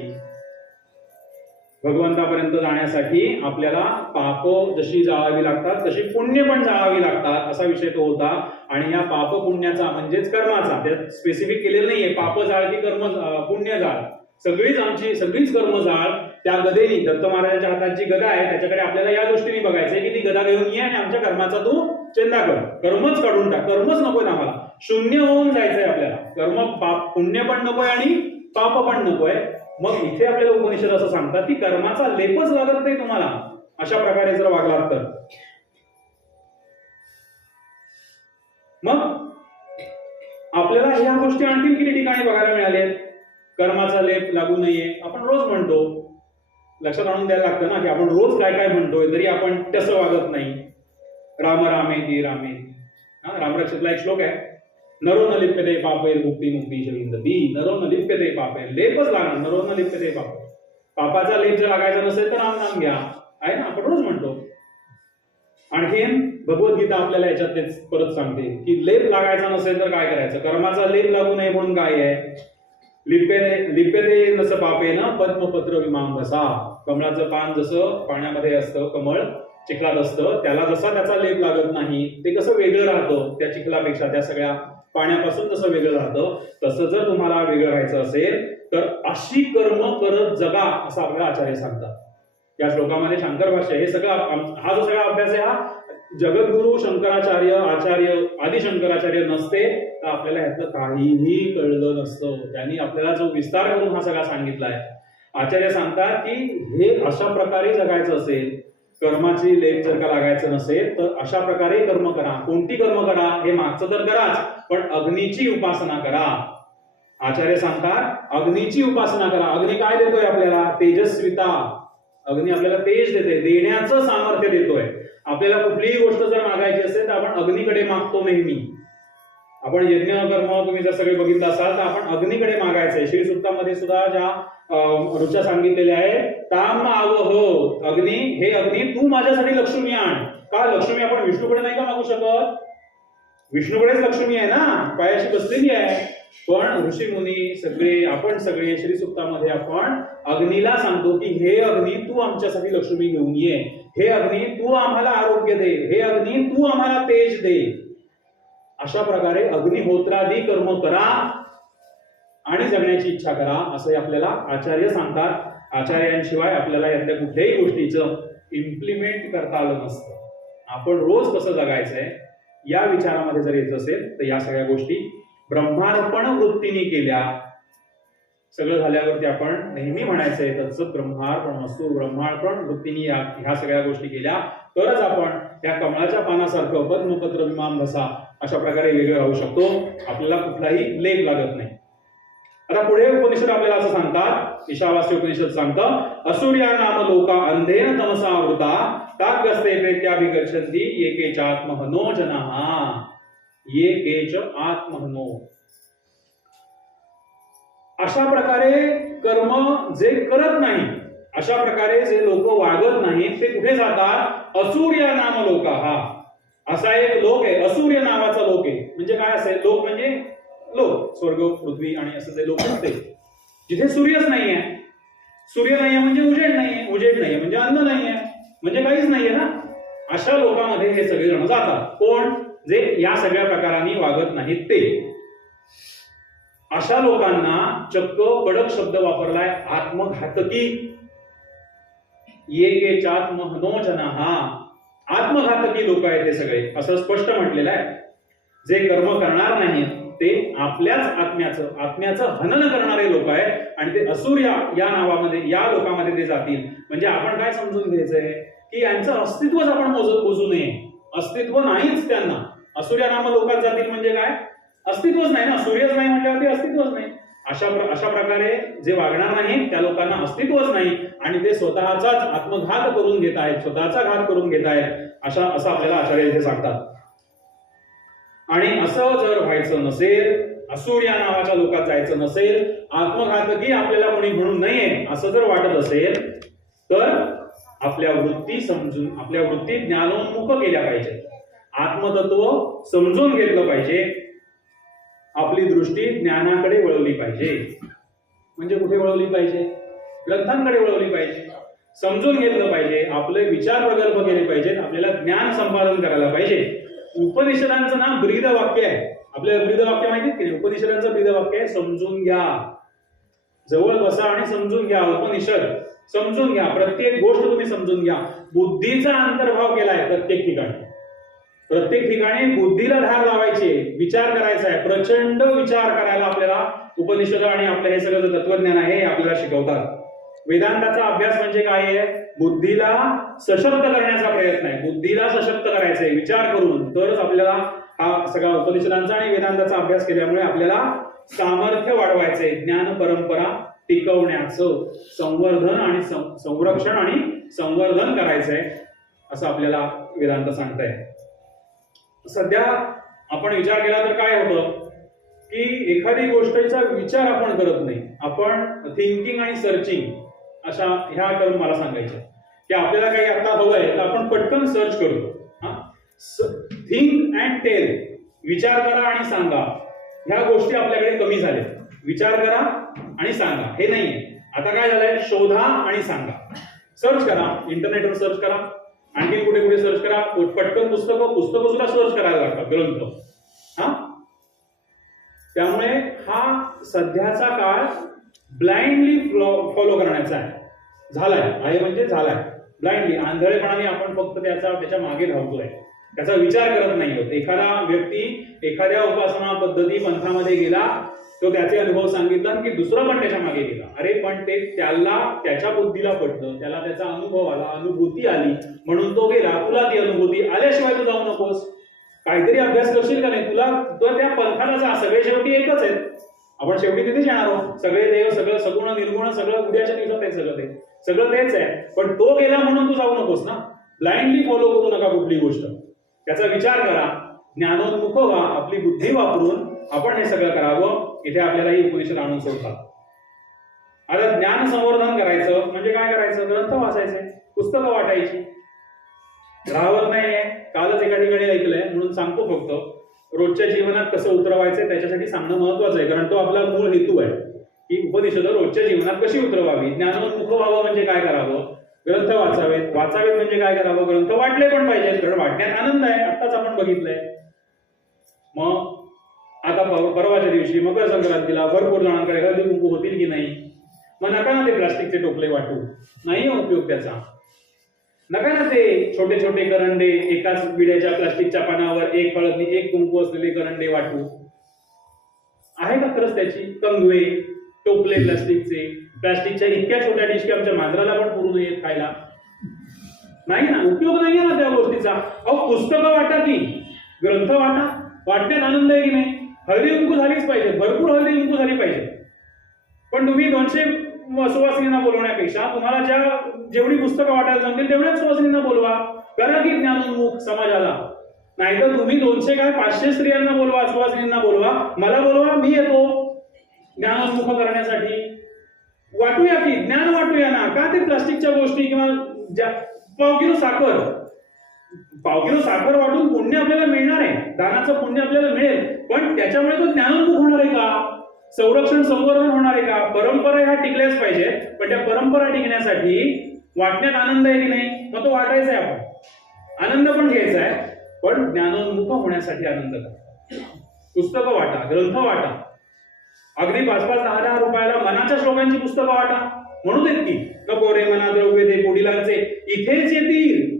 भगवंतापर्यंत जाण्यासाठी आपल्याला पाप जशी जाळावी लागतात तशी पुण्य पण जाळावी लागतात, असा विषय तो होता. आणि या पाप पुण्याचा म्हणजेच कर्माचा, त्यात स्पेसिफिक केलेलं नाहीये पाप जाळ की कर्म पुण्य जाळ, सगळीच कर्म जाळ त्या गदेनी, दत्त महाराजांच्या हातात जी गदा आहे त्याच्याकडे आपल्याला या दृष्टीने बघायचंय की ती गदा घेऊन ये आणि आमच्या कर्माचा तू चेंदा कर, कर्मच काढून टाक, कर्मच नकोय आम्हाला, शून्य होऊन जायचंय आपल्याला, कर्म पाप पुण्य पण नकोय आणि पाप पण नकोय. मग इथे आपल्याला उपनिषद असं सांगतात की कर्माचा लेपच लागत नाही तुम्हाला अशा प्रकारे जर वागलात तर. मग आपल्याला ह्या गोष्टी आणखी किती ठिकाणी बघायला मिळाल्या. कर्माचा लेप लागू नाहीये आपण रोज म्हणतो, लक्षात आणून द्यायला लागतं ना की आपण रोज काय काय म्हणतोय तरी आपण तसं वागत नाही. राम रामेति रामेति, रामरक्षेतला एक श्लोक आहे, नरो न लिप्यते पापे मुक्ती मुक्ती शविंदती, नरो न लिप्यते पापे, लेपच लागणार, नरो न लिप्यते पापे, पापाचा लेप जर लागायचा नसेल तर राम नाम घ्या, आहे ना, आपण रोज म्हणतो. आणखीन भगवद्गीता आपल्याला याच्यात तेच परत सांगते की लेप लागायचा नसेल तर काय करायचं, कर्माचा लेप लागू नये म्हणून काय आहे, लिप्यते नस पापेन पद्मपत्र विमांबसा, कमळाचं पान जसं पाण्यामध्ये असतं, कमळ चिखलात असतं, त्याला जसा त्याचा लेप लागत नाही, ते कसं वेगळं राहतं त्या चिखलापेक्षा, त्या सगळ्या पाण्यापासून जसं वेगळं राहतं, तसं जर तुम्हाला वेगळं राहायचं असेल तर अशी कर्म करत जगा, असं आपल्याला आचार्य सांगतात. या श्लोकामध्ये शंकर भाष्य हे सगळं, हा जो सगळा अभ्यास आहे हा जगद्गुरु शंकराचार्य आचार्य आदि शंकराचार्य नसते तर आपल्याला ह्यातलं काहीही कळलं नसतं. त्यांनी आपल्याला जो विस्तार करून हा सगळा सांगितलाय. आचार्य सांगतात की हे अशा प्रकारे जगायचं असेल, कर्माची लेप जर का लागायचं नसेल तर अशा प्रकारे कर्म करा. कोणती कर्म करा, हे मागचं तर कराच, पण अग्नीची उपासना करा. आचार्य सांगतात अग्नीची उपासना करा. अग्नी काय देतोय आपल्याला, तेजस्विता. अग्नी आपल्याला तेज देते, देण्याचं सामर्थ्य देतोय. आपल्याला कुठलीही गोष्ट जर मागायची असेल तर आपण अग्नीकडे मागतो नेहमी. आपण यज्ञ कर्म तुम्ही जर सगळे बघितलं असाल तर आपण अग्नीकडे मागायचंय. श्री सूक्तामध्ये सुद्धा ज्या ऋचा सांगितलेल्या आहे, ताम आवह अग्नी, हे अग्नी तू माझ्यासाठी लक्ष्मी आण. का लक्ष्मी आपण विष्णूकडे नाही का मागू शकत, विष्णूकडेच लक्ष्मी आहे ना, पायाशी बसलेली आहे. पण ऋषी मुनी सगळे, आपण सगळे श्री सूक्तामध्ये आपण अग्नीला सांगतो की हे अग्नी तू आमच्यासाठी लक्ष्मी घेऊन ये, हे अग्नी तू आम्हाला आरोग्य दे, हे अग्नी तू आम्हाला तेज दे. अशा प्रकारे अग्निहोत्रादी कर्म करा आणि जगण्याची इच्छा करा, असं आपल्याला आचार्य सांगतात. आचार्यांशिवाय आपल्याला यातल्या कुठल्याही गोष्टीचं इम्प्लिमेंट करता आलं नसतं. आपण रोज कसं जगायचंय या विचारामध्ये जर येत असेल तर या सगळ्या गोष्टी ब्रह्मार्पण वृत्तीने केल्या. सगळं झाल्यावरती आपण नेहमी म्हणायचंय तत्सत ब्रह्मार्पण असतो, ब्रह्मार्पण वृत्तीने ह्या सगळ्या गोष्टी केल्या तरच आपण त्या कमळाच्या पानासारखं पद्मपत्र विमांबसा अशा प्रकारे वेगळे राहू शकतो. आपल्याला कुठलाही लेप लागत नाही. आता पुढे उपनिषद आपल्याला असं सांगतात, ईशावास्य उपनिषद सांगतं, असुर्या नाम लोका अंधेन तमसा वृता ताग्यस्ते प्रेत्याभिगच्छन्ति ये केच आत्महनो जनाः, ये केच आत्महनो. अशा प्रकारे कर्म जे करत नाही, अशा प्रकारे जे लोक वागत नाहीत ते कुठे जातात, असूर्य नाम लोका. हा असा एक लोक आहे, असूर्य नावाचा लोक आहे. म्हणजे काय असेल, लोक म्हणजे लोक, स्वर्ग पृथ्वी आणि असं जे लोक असते जिथे सूर्यच नाहीये. सूर्य नाहीये म्हणजे उजेड नाहीये, उजेड नाहीये म्हणजे अन्न नाहीये, म्हणजे काहीच नाहीये ना. अशा लोकांमध्ये हे सगळे जण जातात. कोण, जे या सगळ्या प्रकारांनी वागत नाहीत ते. अशा लोकांना चक्क कडक शब्द वापरलाय, आत्मघातकी. ये के चात्महनो जनाः, आत्मघातकी लोक आहेत ते सगळे, असं स्पष्ट म्हटलेलं आहे. जे कर्म करणार नाहीत ते आपल्याच आत्म्याचं हनन करणारे लोक आहेत आणि ते असुर या नावामध्ये, या लोकांमध्ये ते जातील. म्हणजे आपण काय समजून घ्यायचंय की यांचं अस्तित्वच आपण मोजू नये. अस्तित्व नाहीच त्यांना. असुर या नाम लोकात जातील म्हणजे काय, अस्तित्वच नाही ना. सूर्यच नाही म्हटल्यावरती अस्तित्वच नाही. अशा प्रकारे जे वागणार नाही त्या लोकांना अस्तित्वच नाही आणि ते स्वतःचाच आत्मघात करून घेत आहेत, स्वतःचा घात करून घेत आहेत, असं आपल्याला आचार्य इथे सांगतात. आणि असं जर व्हायचं नसेल, असुर या नावाच्या लोकात जायचं नसेल, आत्मघातकी आपल्याला कोणी म्हणू नये असं जर वाटत असेल तर आपल्या वृत्ती समजून, आपल्या वृत्ती ज्ञानोन्मुख केल्या पाहिजे. आत्मतत्व समजून घेतलं पाहिजे. आपली दृष्टी ज्ञानाकडे वळवली पाहिजे. म्हणजे कुठे वळवली पाहिजे, ग्रंथांकडे वळवली पाहिजे. समजून घेतलं पाहिजे, आपले विचार प्रकल्प केले पाहिजेत, आपल्याला ज्ञान संपादन करायला पाहिजे. उपनिषदांचं नाव ब्रीद वाक्य आहे. आपल्याला ब्रीद वाक्य माहिती की नाही? उपनिषदांचं ब्रीद वाक्य आहे समजून घ्या. जवळ बसा आणि समजून घ्या. उपनिषद समजून घ्या, प्रत्येक गोष्ट तुम्ही समजून घ्या. बुद्धीचा अंतर्भाव केलाय प्रत्येक ठिकाणी. प्रत्येक ठिकाणी बुद्धीला धार लावायची, विचार करायचा आहे, प्रचंड विचार करायला आपल्याला उपनिषद आणि आपलं हे सगळं तत्वज्ञान आहे हे आपल्याला शिकवतात. वेदांताचा अभ्यास म्हणजे काय आहे? बुद्धीला सशक्त करण्याचा प्रयत्न आहे. बुद्धीला सशक्त करायचं आहे विचार करून, तरच आपल्याला हा सगळा उपनिषदांचा आणि वेदांताचा अभ्यास केल्यामुळे आपल्याला सामर्थ्य वाढवायचंय. ज्ञान परंपरा टिकवण्याचं संवर्धन आणि संरक्षण आणि संवर्धन करायचंय असं आपल्याला वेदांत सांगताय. सध्या आपण विचार केला तर काय होतं की एखादी गोष्टीचा विचार आपण करत नाही. आपण थिंकिंग आणि सर्चिंग अशा ह्या टर्म मला सांगायच्या की आपल्याला काही आता हवंय तर आपण पटकन सर्च करतो. थिंक अँड टेल, विचार करा आणि सांगा, ह्या गोष्टी आपल्याकडे कमी झाल्या. विचार करा आणि सांगा हे नाहीये. आता काय झालंय? शोधा आणि सांगा. सर्च करा, इंटरनेटवर सर्च करा, आणखी कुठे कुठे सर्च करा, पटकन पुस्तकं सुद्धा सर्च करायला लागतात, ग्रंथ. हा, त्यामुळे हा सध्याचा काळ ब्लाइंडली फॉलो करण्याचा आहे. झालाय म्हणजे झालाय. ब्लाइंडली आंधळेपणाने आपण फक्त त्याच्या मागे धावतोय, त्याचा विचार करत नाही होत. एखादा व्यक्ती एखाद्या उपासना पद्धती पंथामध्ये गेला, तो त्याचे अनुभव सांगितला की दुसरा पण त्याच्या मागे गेला. अरे पण ते त्याला त्याच्या बुद्धीला पडलं, त्याला त्याचा अनुभव आला, अनुभूती आली म्हणून तो गेला. तुला ती अनुभूती आल्याशिवाय तू जाऊ नकोस. काहीतरी अभ्यास करशील का नाही? तुला त्या पंथाला जा. सगळे शेवटी एकच आहेत. आपण शेवटी तिथेच येणार आहोत. सगळे देव, सगळं सगुण निर्गुण, सगळं उद्याच्या दिवसात आहे, सगळं तेच आहे. पण तो गेला म्हणून तू जाऊ नकोस ना. ब्लाइंडली फॉलो करू नका कुठली गोष्ट. त्याचा विचार करा, ज्ञानोन्मुख व्हा. आपली बुद्धी वापरून आपण हे सगळं करावं. इथे आपल्याला ही उपनिषद आणून सोडतात. आता ज्ञान संवर्धन करायचं म्हणजे काय करायचं? ग्रंथ वाचायचे, पुस्तकं वाटायची. राहत नाहीये. कालच एका ठिकाणी ऐकलंय म्हणून सांगतो फक्त. रोजच्या जीवनात कसं उतरवायचं त्याच्यासाठी सांगणं महत्वाचं आहे, कारण तो आपला मूळ हेतू आहे की उपनिषद रोजच्या जीवनात कशी उतरवावी. ज्ञानोन्मुख व्हावं म्हणजे काय करावं? ग्रंथ वाचावेत. वाचावेत म्हणजे काय करावं? ग्रंथ वाटले पण पाहिजेत, कारण वाटण्यात आनंद आहे. आत्ताच आपण बघितलंय. मग आता परवाच्या दिवशी मकर संक्रांतीला भरपूर जणांकडे हळदी कुंकू होतील की नाही? मग नका ना ते प्लास्टिकचे टोपले वाटू, नाही उपयोग त्याचा. नका ना ते छोटे छोटे करंडे, एकाच विड्याच्या प्लास्टिकच्या पानावर एक हळद एक कुंकू असलेले करंडे वाटू. आहे का खरंच त्याची? कंगवे, टोपले प्लास्टिकच्या इतक्या छोट्या डिश की आमच्या मांजराला पण पुरू नयेत खायला. नाही ना, उपयोग नाहीये ना त्या गोष्टीचा. अहो पुस्तकं वाटा की ग्रंथ वाटा. वाटण्यात आनंद आहे की नाही? हळदी कुंकू झालीच पाहिजे, भरपूर हळदी कुंकू झाली पाहिजे. पण तुम्ही 200 सुवासिनींना बोलवण्यापेक्षा तुम्हाला जेवढी पुस्तकं वाटायला जमतील तेवढ्याच सुवासिनींना बोलवा. करा की ज्ञानोन्मुख समाजाला. नाहीतर तुम्ही 200 काय 500 स्त्रियांना बोलवा, सुवासिनींना बोलवा, मला बोलवा, मी येतो ज्ञानोन्मुख करण्यासाठी. वाटूया की ज्ञान वाटूया ना. का ते प्लास्टिकच्या गोष्टी किंवा पाव किलो साखर वाटून पुण्य आपल्याला मिळणार आहे, दानाचं पुण्य आपल्याला मिळेल. पण त्याच्यामुळे तो ज्ञानोन्मुख होणार आहे का? संरक्षण संवर्धन होणार आहे का? परंपरा ह्या टिकल्याच पाहिजे. पण त्या परंपरा टिकण्यासाठी वाटण्यात आनंद आहे की नाही? मग तो वाटायचा आहे. आपण आनंद पण घ्यायचा आहे, पण ज्ञानोन्मुख होण्यासाठी आनंद करा. पुस्तकं वाटा, ग्रंथ वाटा. अगदी 5-10 रुपयाला मनाच्या श्लोकांची पुस्तकं वाटा. म्हणू देत की नको रे मना द्रव्य दे पोडिलांचे, इथेच येतील.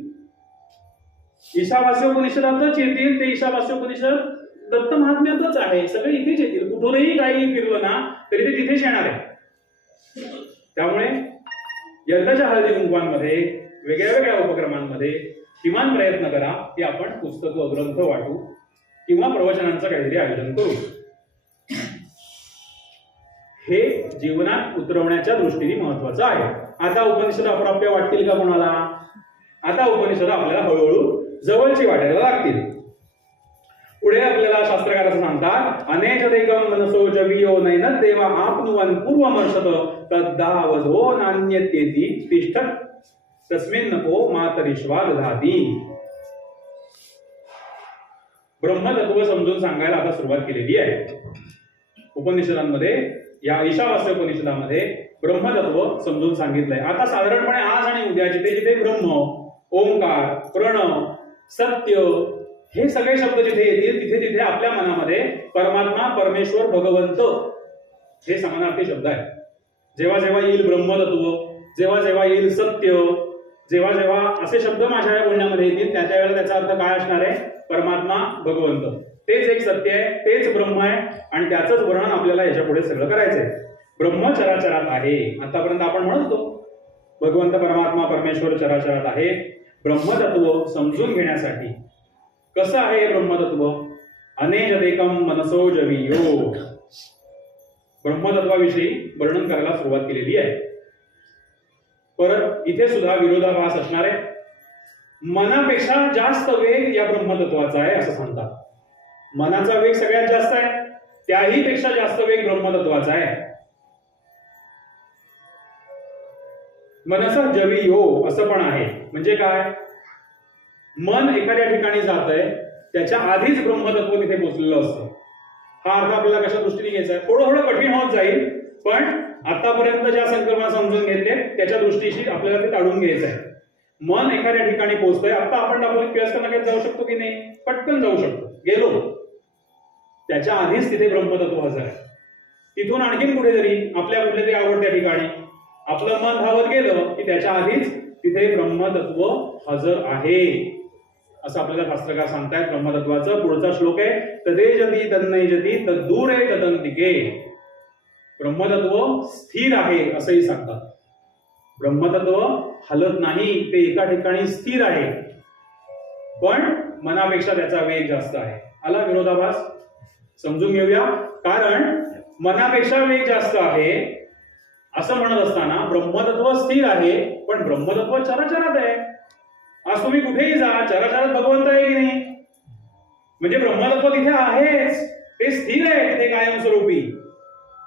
ईशावास्योपनिषदातच येतील. ते ईशावास्योपनिषद दत्त महात्म्यातच आहे. सगळे इथेच येतील. कुठूनही काही फिरलं ना तरी ते तिथेच येणार आहे. त्यामुळे यंदाच्या हळदी कुंकवांमध्ये वेगळ्या वेगळ्या उपक्रमांमध्ये किमान प्रयत्न करा की आपण पुस्तकं ग्रंथ वाटू किंवा प्रवचनांचं काहीतरी आयोजन करू. हे जीवनात उतरवण्याच्या दृष्टीने महत्वाचं आहे. आता उपनिषद अप्राप्य वाटतील का कोणाला? आता उपनिषद आपल्याला हळूहळू जवळची वाटायला लागतील. पुढे आपल्याला शास्त्रकार असं सांगतात, अनेकदैकं मनसो जवियो नैन देवा आपनुवन पूर्वमर्षत तद्दावधो नान्यत्येति तिष्ठत तस्मिन् नको मातरिश्वा दधाति. ब्रह्मतत्व समजून सांगायला आता सुरुवात केलेली आहे उपनिषदांमध्ये. या ईशावास्य उपनिषदामध्ये ब्रह्मतत्व समजून सांगितलंय. आता साधारणपणे आज आणि उद्या जिथे जिथे ब्रह्म, ओंकार, प्रणव, सत्य हे सगळे शब्द जिथे येतील तिथे तिथे आपल्या मनामध्ये परमात्मा, परमेश्वर, भगवंत हे समानार्थी शब्द आहेत. जेव्हा जेव्हा येईल ब्रह्मतत्व, जेव्हा जेव्हा येईल सत्य, जेव्हा जेव्हा असे शब्द माझ्या बोलण्यामध्ये येतील त्याच्या वेळेला त्याचा अर्थ काय असणार आहे? परमात्मा, भगवंत. तेच एक सत्य आहे, तेच ब्रह्म आहे आणि त्याचंच वर्णन आपल्याला याच्या पुढे सगळं करायचंय. ब्रह्म चराचरात आहे. आतापर्यंत आपण म्हणत होतो भगवंत, परमात्मा, परमेश्वर चराचरात आहे. ब्रह्मतत्व समजून घेण्यासाठी कसं आहे ब्रह्मतत्व? अनेजदेकम मनसो जवियो ब्रह्मतत्वाविषयी वर्णन करायला सुरुवात केलेली आहे. परत इथे सुद्धा विरोधाभास असणार आहे. मनापेक्षा जास्त वेग या ब्रह्मतत्वाचा आहे असं सांगतात. मनाचा वेग सगळ्यात जास्त आहे, त्याही पेक्षा जास्त वेग ब्रह्मतत्वाचा आहे. मनसा जवियो असं पण आहे. म्हणजे काय? मन एखाद्या ठिकाणी जात आहे त्याच्या आधीच ब्रह्मतत्व तिथे पोहोचलेलं असतं. हा अर्थ आपल्याला कशा दृष्टीने घ्यायचा आहे? थोडं थोडं कठीण होत जाईल, पण आतापर्यंत ज्या संकल्पना समजून घेतल्या त्याच्या दृष्टीशी आपल्याला ते ताडून घ्यायचं आहे. मन एखाद्या ठिकाणी पोहोचतंय. आता आपण दाखवलं केळसकरनाक्यात जाऊ शकतो की नाही? पटकन जाऊ शकतो. गेलो, त्याच्या आधीच तिथे ब्रह्मतत्व हजर आहे. तिथून आणखीन कुठेतरी आपल्या कुठल्या तरी आवडत्या ठिकाणी आपलं मन धावत गेलं की त्याच्या आधीच तिथे ब्रह्मतत्व हजर आहे असं आपल्याला शास्त्रकार सांगतायत. ब्रह्मतत्वाचं पुढचा श्लोक आहे, तदेजती तन्नैजती तद्दूरे तदंतिके. ब्रह्मतत्व स्थिर आहे असंही सांगतात. ब्रह्मतत्व हलत नाही, ते एका ठिकाणी स्थिर आहे, पण मनापेक्षा त्याचा वेग जास्त आहे. आला विरोधाभास? समजून घेऊया. कारण मनापेक्षा वेग जास्त आहे असं म्हणत असताना ब्रह्मतत्व स्थिर आहे, पण ब्रह्मतत्व चराचरात आहे. आज तुम्ही कुठेही जा, चराचरात भगवंत आहे की नाही? म्हणजे ब्रह्मतत्व तिथे आहेच, ते स्थिर आहे तिथे कायमस्वरूपी,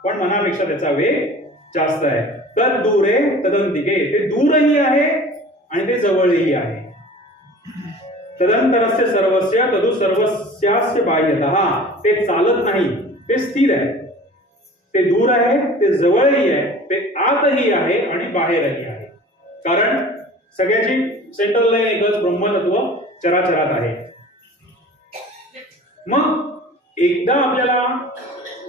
पण मनापेक्षा त्याचा वेग जास्त आहे. तद दूरे तदंतिके, ते दूरही आहे आणि ते जवळही आहे. तदंतरस्य सर्वस्य तदु सर्वस्यास्य बाह्यतः, ते चालत नाही, ते स्थिर आहे. ते दूर आहे, ते जवळही आहे, ते आतही आहे आणि बाहेरही आहे. कारण सगळ्याची सेंट्रल लाईन एकच, ब्रह्मतत्व चराचरात आहे. मग एकदा आपल्याला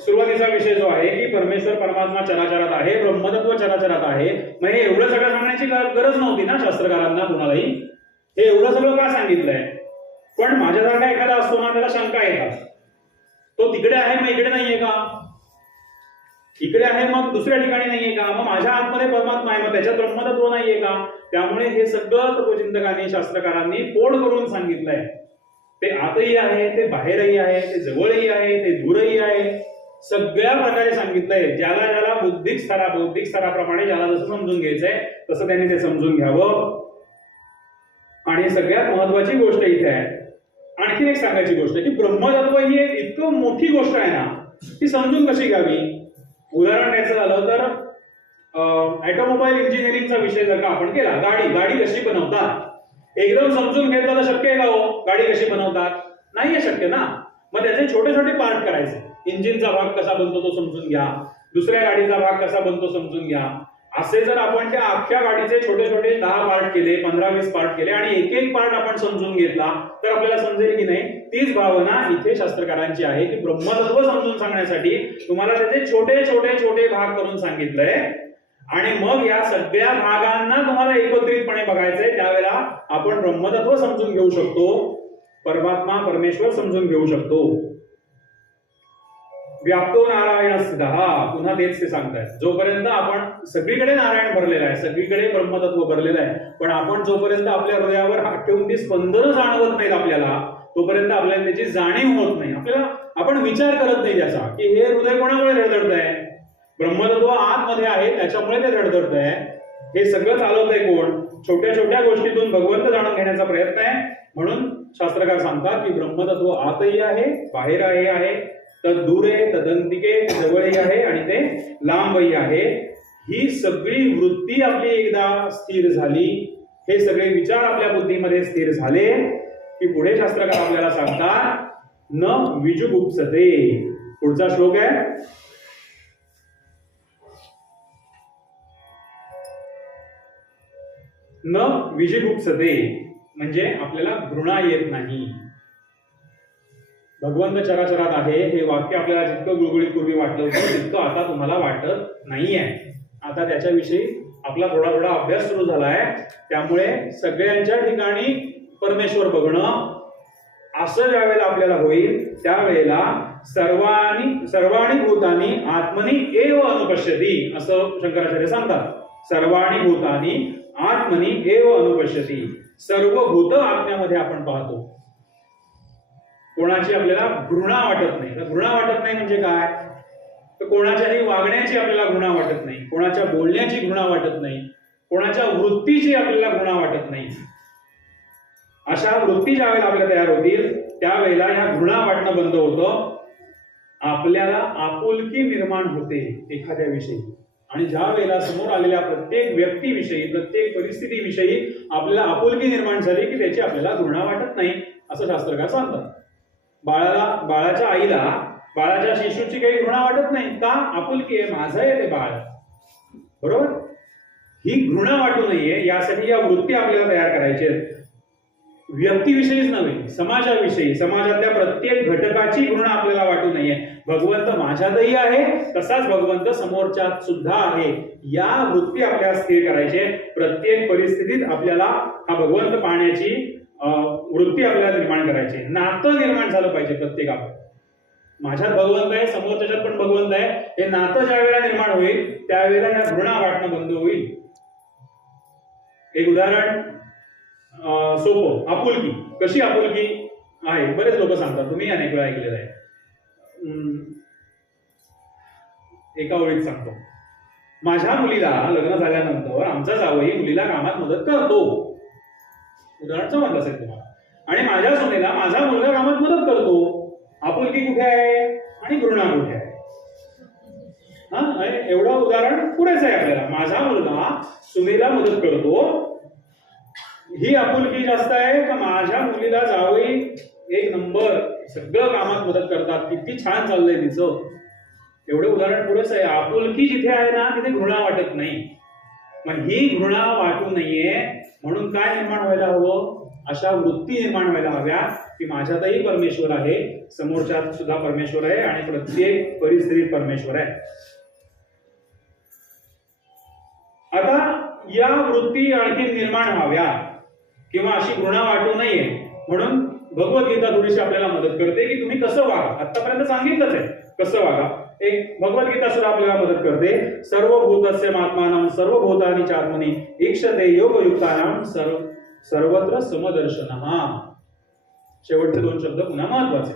सुरुवातीचा विषय जो आहे की परमेश्वर परमात्मा चराचरात आहे, ब्रह्मतत्व चराचरात आहे, मग हे एवढं सगळं सांगण्याची गरज नव्हती ना शास्त्रकारांना कुणालाही. हे एवढं सगळं का सांगितलंय? पण माझ्यासारखा एखादा असतो ना, त्याला शंका येतात, तो तिकडे आहे मग इकडे नाहीये का? इकडे आहे मग दुसऱ्या ठिकाणी नाहीये का? मग माझ्या आतमध्ये परमात्मा आहे, मग त्याच्यात ब्रह्मतत्व नाहीये का? त्यामुळे हे सगळं तत्वचिंतकांनी, शास्त्रकारांनी फोड करून सांगितलंय. ते आतही आहे, ते बाहेरही आहे, ते जवळही आहे, ते दूरही आहे, सगळ्या प्रकारे सांगितलंय. ज्याला ज्याला बौद्धिक स्तराप्रमाणे ज्याला जसं समजून घ्यायचंय तसं त्यांनी ते समजून घ्यावं. आणि सगळ्यात महत्वाची गोष्ट इथे आहे, आणखीन एक सांगायची गोष्ट की ब्रह्मतत्व ही एक इतकं मोठी गोष्ट आहे ना, ती समजून कशी घ्यावी. उदाहरण द्यायचं झालं तर ऑटोमोबाईल इंजिनिअरिंगचा विषय जर का आपण केला, गाडी कशी बनवतात एकदम समजून घेतलं तर शक्य आहे का हो? गाडी कशी बनवतात? नाहीये शक्य ना. मग त्याचे छोटे छोटे पार्ट करायचे. इंजिनचा भाग कसा बनतो तो समजून घ्या, दुसऱ्या गाडीचा भाग कसा बनतो समजून घ्या. असे जर आपण त्या अख्ख्या गाडीचे छोटे छोटे 10 पार्ट केले, 15-20 पार्ट केले आणि एक एक पार्ट आपण समजून घेतला तर आपल्याला समजेल की नाही. तीच भावना इथे शास्त्रकारांची आहे की ब्रह्मतत्व समजून सांगण्यासाठी तुम्हाला त्याचे छोटे छोटे छोटे भाग करून सांगितलंय आणि मग या सगळ्या भागांना तुम्हाला एकत्रितपणे बघायचंय. त्यावेळेला आपण ब्रह्मतत्व समजून घेऊ शकतो, परमात्मा परमेश्वर समजून घेऊ शकतो. व्याप्तो नारायण स्थितः, पुन्हा तेच ते सांगतायत. जोपर्यंत आपण सगळीकडे नारायण भरलेला आहे, सगळीकडे ब्रह्मतत्व भरलेलं आहे, पण आपण जोपर्यंत आपल्या हृदयावर हात ठेवून ती स्पंदनं जाणवत नाहीत आपल्याला, तोपर्यंत आपल्याला त्याची जाणीव होत नाही. आपण विचार करत नाही त्याचा की हे हृदय कोणामुळे धडधडत आहे. ब्रह्मतत्व आतमध्ये आहे त्याच्यामुळे ते धडधडत आहे. हे सगळं चालवत आहे कोण? छोट्या छोट्या गोष्टीतून भगवंत जाणून घेण्याचा प्रयत्न आहे. म्हणून शास्त्रकार सांगतात की ब्रह्मतत्व आतही आहे, बाहेरही आहे, तर दूरे तदंतिके, जवळही आहे आणि ते लांबही आहे. ही सगळी वृत्ती आपली एकदा स्थिर झाली, हे सगळे विचार आपल्या बुद्धीमध्ये स्थिर झाले की पुढे शास्त्रकार आपल्याला सांगतात न विजुगुप्सते. पुढचा श्लोक आहे न विजिगुप्सते म्हणजे आपल्याला घृणा येत नाही. भगवंत चराचरात आहे हे वाक्य आपल्याला जितकं गुळगुळीत पूर्वी वाटलं होतं तितकं आता तुम्हाला वाटत नाहीये. आता त्याच्याविषयी आपला थोडा थोडा अभ्यास सुरू झालाय. त्यामुळे सगळ्यांच्या ठिकाणी परमेश्वर बघणं असं ज्या वेळेला आपल्याला होईल त्यावेळेला सर्वाणी भूतानी आत्मनी एव अनुपश्यती असं शंकराचार्य सांगतात. सर्वाणी भूतानी आत्मनी एव अनुपश्यती. सर्व भूत आत्म्यामध्ये आपण पाहतो. कोणाची आपल्याला घृणा वाटत नाही. तर घृणा वाटत नाही म्हणजे काय, तर कोणाच्याही वागण्याची आपल्याला घृणा वाटत नाही, कोणाच्या बोलण्याची घृणा वाटत नाही, कोणाच्या वृत्तीची आपल्याला घृणा वाटत नाही. अशा वृत्ती ज्या वेळेला आपल्याला तयार होतील त्यावेळेला ह्या घृणा वाटणं बंद होतं. आपल्याला आपुलकी निर्माण होते एखाद्या विषयी. आणि ज्या वेळेला समोर आलेल्या प्रत्येक व्यक्तीविषयी प्रत्येक परिस्थितीविषयी आपल्याला आपुलकी निर्माण झाली की त्याची आपल्याला घृणा वाटत नाही असं शास्त्रकार सांगतात. बाळाच्या आईला बाळाच्या शिशूची काही घृणा वाटत नाही का, आपुलकी आहे, माझं आहे ते बाळ, बरोबर. ही घृणा वाटू नये यासाठी या वृत्ती आपल्याला तयार करायच्या आहेत. व्यक्तीविषयीच नव्हे, समाजाविषयी, समाजातल्या प्रत्येक घटकाची घृणा आपल्याला वाटू नये. भगवंत माझ्यातही आहे तसाच भगवंत समोरच्यात सुद्धा आहे. या वृत्ती आपल्याला स्थिर करायचे. प्रत्येक परिस्थितीत आपल्याला हा भगवंत पाहण्याची वृत्ती आपल्याला निर्माण करायची. नातं निर्माण झालं पाहिजे प्रत्येकाला. माझ्यात भगवंत आहे, समोरच्याच्यात पण भगवंत आहे, हे नातं ज्या वेळेला निर्माण होईल त्यावेळेला या घृणा वाटणं बंद होईल. एक उदाहरण सोपं, आपुलकी. कशी आपुलकी आहे बरेच लोक सांगतात, तुम्ही अनेक वेळा ऐकलेलं आहे. एका ओळीत सांगतो. माझ्या मुलीला लग्न झाल्यानंतर आमचा जावई मुलीला कामात मदत करतो, उदाहरण समजलं असेल तुम्हाला. आणि माझ्या सुनेला माझा मुलगा कामात मदत करतो. आपुलकी कुठे आहे आणि घृणा कुठे आहे? एवढं उदाहरण पुरेच आहे आपल्याला. माझा मुलगा सुनेला मदत करतो, ही आपुलकी जास्त आहे का माझ्या मुलीला जावई एक नंबर सगळं कामात मदत करतात, किती छान चाललंय तिचं? एवढं उदाहरण पुरेच आहे. आपुलकी जिथे आहे ना तिथे घृणा वाटत नाही. मग ही घृणा वाटू नये म्हणून काय निर्माण व्हायला हवं? अशा वृत्ती निर्माण व्हायला हव्या की माझ्यातही परमेश्वर आहे, समोरच्यात सुद्धा परमेश्वर आहे आणि प्रत्येक परिस्थितीत परमेश्वर आहे. आता या वृत्ती आणखी निर्माण व्हाव्या किंवा अशी घृणा वाटू नये म्हणून भगवद्गीता थोडीशी आपल्याला मदत करते की तुम्ही कसं वागा. आतापर्यंत सांगितलंच आहे कसं वागा. एक भगवद्गीता सुद्धा आपल्याला मदत करते. सर्वभूतस्य आत्मानं सर्वभूतानि चात्मनि ईक्षते योगयुक्तानां सर्वत्र समदर्शनः. शेवटचे दोन शब्द पुन्हा महत्वाचे.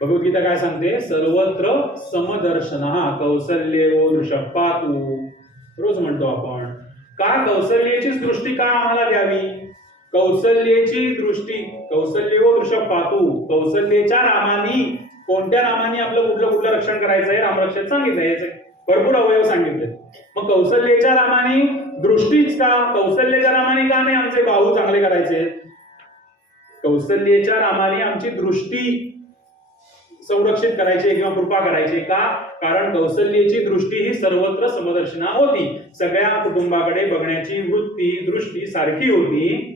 भगवद्गीता काय सांगते? सर्वत्र समदर्शनः कौसल्येवो दृशः पातु. रोज म्हणतो आपण, का कौसल्याचीच दृष्टी का आम्हाला द्यावी? कौसल्याची दृष्टी, कौसल्येवो दृशः पातु. कौसल्याच्या नामानी, कोणत्या नामानी आपलं कुठलं रक्षण करायचंय रामरक्षेत सांगितलंय, भरपूर अवयव सांगितले. मग कौसल्याच्या नामानी दृष्टीच का? कौसल्याच्या नामाने का नाही आमचे भाऊ चांगले करायचे? कौसल्याच्या नामाने आमची दृष्टी संरक्षित करायची किंवा कृपा करायची का? कारण कौसल्याची दृष्टी ही सर्वत्र समदर्शना होती. सगळ्या कुटुंबाकडे बघण्याची वृत्ती दृष्टी सारखी होती.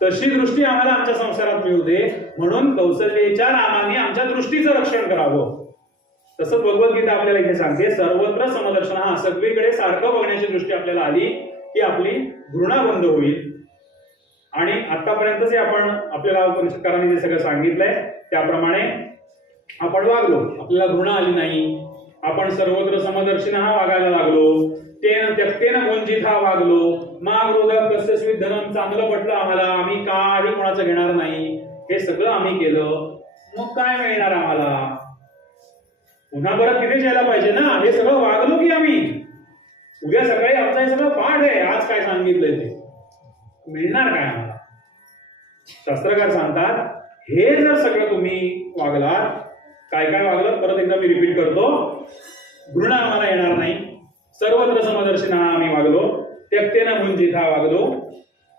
तशी दृष्टी आम्हाला आमच्या संसारात मिळू दे म्हणून कौसल्याच्या नामाने आमच्या दृष्टीचं रक्षण करावं. तसंच भगवद्गीता आपल्याला इथे सांगते सर्वत्र समदर्शन. हा सगळीकडे सारखं बघण्याची दृष्टी आपल्याला आली की आपली घृणा बंद होईल. आणि आतापर्यंतच आपण आपल्याला उपनिषदकारांनी जे सगळं सांगितलंय त्याप्रमाणे आपण वागलो, आपल्याला घृणा आली नाही, आपण सर्वत्र समदर्शिन हा वागायला लागलो, तेन त्यक्तेन वंचित हा वागलो, माग रोधक कस्य धनम चांगलं पटलं आम्हाला, आम्ही काही कोणाचं घेणार नाही, हे सगळं आम्ही केलं. मग काय मिळणार आम्हाला? पुन्हा परत तिथे जायला पाहिजे ना. हे सगळं वागलो की आम्ही उद्या सकाळी आमचं हे सगळं पाठ आहे, आज काय सांगितलंय ते मिळणार काय आम्हाला? शास्त्रकार सांगतात हे जर सगळं तुम्ही वागलात, काय काय वागलं परत एकदा मी रिपीट करतो, घृणा आम्हाला येणार नाही, सर्वत्र समदर्शन हा आम्ही वागलो, त्यक्तेन वंचित हा वागलो,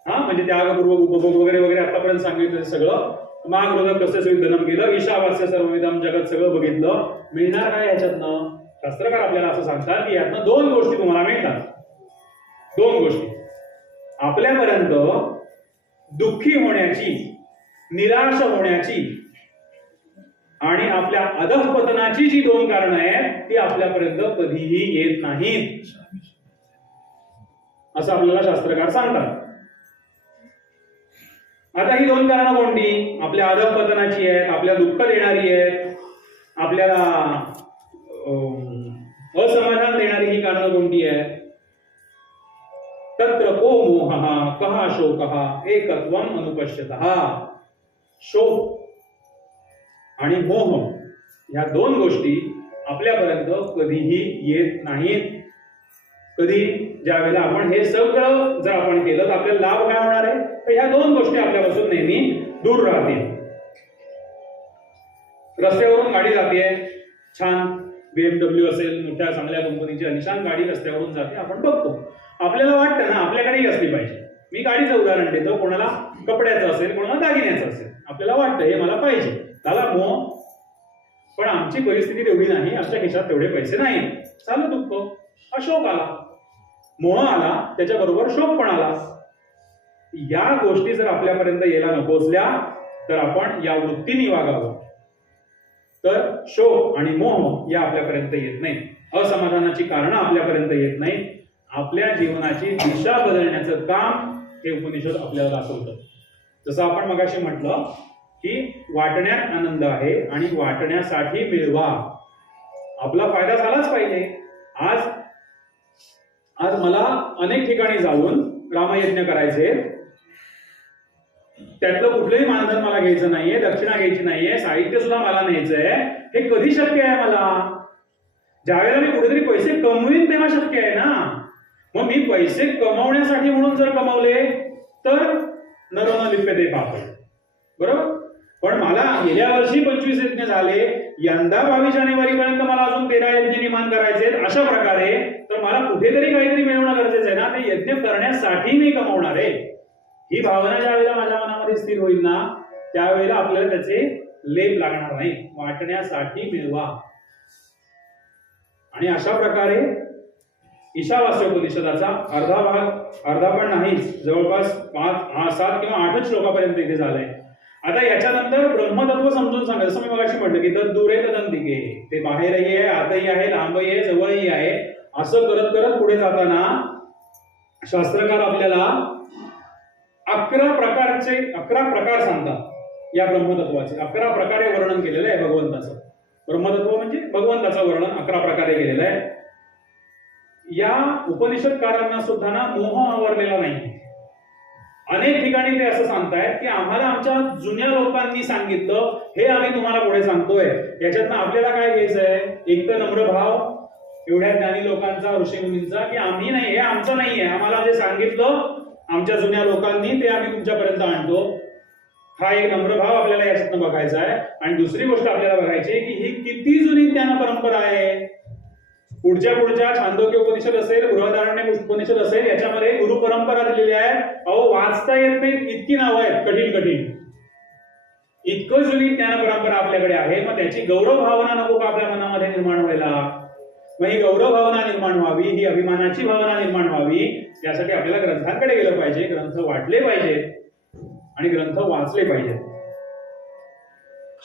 म्हणजे त्यागपूर्वक उपभोग वगैरे वगैरे आतापर्यंत सांगितलं सगळं, माग रोधक कस्य धनम केलं, ईशावास्य सर्वविधम जगत सगळं बघितलं, मिळणार काय याच्यातनं? शास्त्रकार आपल्याला असं सांगतात की यातनं दोन गोष्टी तुम्हाला मिळतात. दोन गोष्टी. आपल्यापर्यंत दुःखी होण्याची, निराश होण्याची आणि आपल्या अधःपतनाची जी दोन कारणं आहेत ती आपल्यापर्यंत कधीही येत नाहीत, असं आपल्याला शास्त्रकार सांगतात. आता ही दोन कारणं कोणती? आपल्या अधःपतनाची आहेत, आपल्या दुःख देणारी आहेत, आपल्याला असमाधान देणारी ही कारणं कोणती आहेत? तत्र को मोहः कः शोकः एकत्वम अनुपश्यतः. शोक आणि मोह या दोन गोष्टी आपल्यापर्यंत कधीही येत नाहीत. कधी? ज्या वेळेला आपण हे सगळं जर आपण केलं तर आपल्याला लाभ काय होणार आहे? तर ह्या दोन गोष्टी आपल्यापासून नेहमी दूर राहतील. रस्त्यावरून गाडी जाते, छान BMW असेल, मोठ्या चांगल्या कंपनीची अलिशान गाडी रस्त्यावरून जाते, आपण बघतो, आपल्याला वाटतं ना आपल्याकडेही असली पाहिजे. मी गाडीचं उदाहरण देतो, कोणाला कपड्याचं असेल, कोणाला दागिन्याचं असेल, आपल्याला वाटतं हे मला पाहिजे, झाला मोह. पण आमची परिस्थिती तेवढी नाही, आमच्या खिशात तेवढे पैसे नाही, झालं दुःख, अशोक आला, मोह आला, त्याच्याबरोबर शोक पण आला. या गोष्टी जर आपल्यापर्यंत यायला नकोसल्या तर आपण या वृत्तीने वागावं, तर शोक आणि मोह या आपल्यापर्यंत येत नाही, असमाधानाची कारणं आपल्यापर्यंत येत नाही. आपल्या जीवनाची दिशा बदलण्याचं काम हे उपनिषद आपल्याला दाखवतं. जसं आपण मगाशी म्हटलं की वाटण्यात आनंद आहे आणि वाटण्यासाठी मिळवा, आपला फायदा झालाच पाहिजे. आज आज मला अनेक ठिकाणी जाऊन रामयज्ञ करायचे, त्यातलं कुठलंही मानधन मला घ्यायचं नाहीये, दक्षिणा घ्यायची नाहीये, साहित्य सुद्धा मला न्यायचंय. हे कधी शक्य आहे मला? ज्यावेळेला मी कुठेतरी पैसे कमवीन तेव्हा शक्य आहे ना. मग मी पैसे कमवण्यासाठी म्हणून जर कमवले तर नरो न लिप्यते पाप, बरोबर. पण मला गेल्या वर्षी 25 यज्ञ झाले, यंदा 22 जानेवारी पर्यंत मला अजून 13 यज्ञ निर्माण करायचे, अशा प्रकारे तर मला कुठेतरी काहीतरी मिळवणं गरजेचं आहे ना. ते यज्ञ करण्यासाठी मी कमवणार आहे, ही भावना ज्या वेळेला माझ्या मनामध्ये स्थिर होईल ना त्यावेळेला आपल्याला त्याचे लेप लागणार नाही. वाटण्यासाठी मिळवा. आणि अशा प्रकारे ईशावास्योपनिषदाचा अर्धा पण नाही, जवळपास 7 किंवा 8 श्लोकापर्यंत इथे झालंय. आता याच्यानंतर ब्रह्मतत्व समजून सांगा. जसं मी मगाशी म्हटलं की तद दूरे तदंतिके, ते बाहेरही आहे, आतही आहे, लांबही आहे, जवळही आहे. असं करत करत पुढे जाताना शास्त्रकार आपल्याला 11 प्रकार सांगतात या ब्रह्मतत्वाचे. 11 प्रकारे वर्णन केलेलं आहे भगवंताचं. ब्रह्मतत्व म्हणजे भगवंताचं वर्णन 11 प्रकारे केलेलं आहे. या उपनिषदकारांना सुद्धा ना मोह आवरलेला नाही. अनेक ठिकाणी ते असं सांगतायत की आम्हाला आमच्या जुन्या लोकांनी सांगितलं, हे आम्ही तुम्हाला पुढे सांगतोय. याच्यातनं आपल्याला काय घ्यायचंय? एक तर नम्र भाव एवढ्या ज्ञानी लोकांचा, ऋषीमुनींचा, की आम्ही नाही, हे आमचं नाहीये, आम्हाला जे सांगितलं आमच्या जुन्या लोकांनी ते आम्ही तुमच्यापर्यंत आणतो. हा एक नम्र भाव आपल्याला याच्यातनं बघायचा आहे. आणि दुसरी गोष्ट आपल्याला बघायची आहे की ही किती जुनी ज्ञान परंपरा आहे. पुढच्या छांदोग्य उपनिषद असेल, बृहदारण्यक उपनिषद असेल, याच्यामध्ये गुरु परंपरा दिलेली आहे. अहो वाचता येत नाही इतकी नावं आहेत, कठीण. इतकं जुनी ज्ञान परंपरा आपल्याकडे आहे. मग त्याची गौरव भावना नको का आपल्या मनामध्ये निर्माण व्हायला? मग ही गौरव भावना निर्माण व्हावी, ही अभिमानाची भावना निर्माण व्हावी, यासाठी आपल्याला ग्रंथांकडे गेलं पाहिजे, ग्रंथ वाटले पाहिजे आणि ग्रंथ वाचले पाहिजे.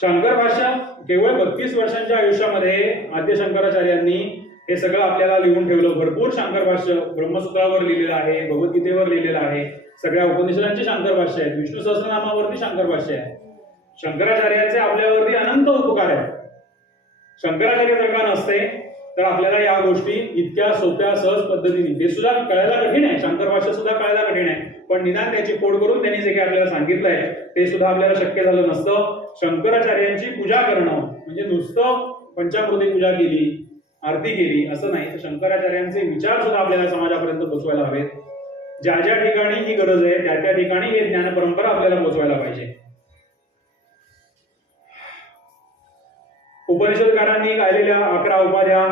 शंकर भाष्य केवळ 32 वर्षांच्या आयुष्यामध्ये आद्य शंकराचार्यांनी हे सगळं आपल्याला लिहून ठेवलं. भरपूर शंकर भाष्य ब्रह्मसूत्रावर लिहिलेलं आहे, भगवद्गीतेवर लिहिलेलं आहे, सगळ्या उपनिषदांचे शंकर भाष्य आहेत, विष्णू सहस्रनामावरती शंकर भाष्य आहे. शंकराचार्यांचे आपल्यावरती अनंत उपकार आहेत. शंकराचार्य जर का नसते तर आपल्याला या गोष्टी इतक्या सोप्या सहज पद्धतीने, ते सुद्धा कळायला कठीण आहे, शंकर भाष्य सुद्धा कळायला कठीण आहे, पण निदान त्याची फोड करून त्यांनी जे काही आपल्याला सांगितलंय ते सुद्धा आपल्याला शक्य झालं नसतं. शंकराचार्यांची पूजा करणं म्हणजे नुसतं पंचामृती पूजा केली, आरती केली असं नाही, तर शंकराचार्यांचे विचार सुद्धा आपल्याला समाजापर्यंत पोहोचवायला हवेत. ज्या ज्या ठिकाणी ही गरज आहे त्या त्या ठिकाणी हे ज्ञान परंपरा आपल्याला पोहोचवायला पाहिजे. उपनिषदकारांनी गायलेल्या 11 उपाध्या,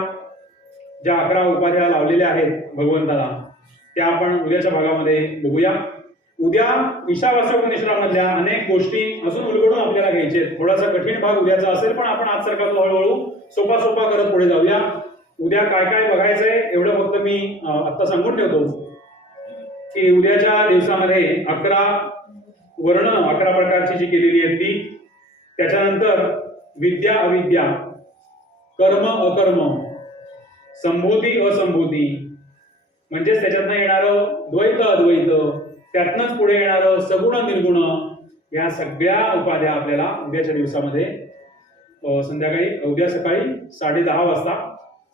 ज्या 11 उपाध्या लावलेल्या आहेत भगवंताला, त्या आपण उद्याच्या भागामध्ये बघूया. उद्या ईशावास्योपनिषदामधल्या अनेक गोष्टी अजून उलगडून आपल्याला घ्यायचे आहेत. थोडासा कठीण भाग उद्याचा असेल, पण आपण आजसारखा तो हळूहळू सोपा करत पुढे जाऊया. उद्या काय काय बघायचंय एवढं फक्त मी आता सांगून ठेवतो. की उद्याच्या दिवसामध्ये 11 वर्ण 11 प्रकारची जी केलेली आहेत ती, त्याच्यानंतर विद्या अविद्या, कर्म अकर्म, संभूती असंभूती, म्हणजेच त्याच्यातनं येणारं द्वैत अद्वैत, त्यातनंच पुढे येणारं सगुण निर्गुण, या सगळ्या उपाध्या आपल्याला उद्याच्या दिवसामध्ये उद्या सकाळी 10:30 वाजता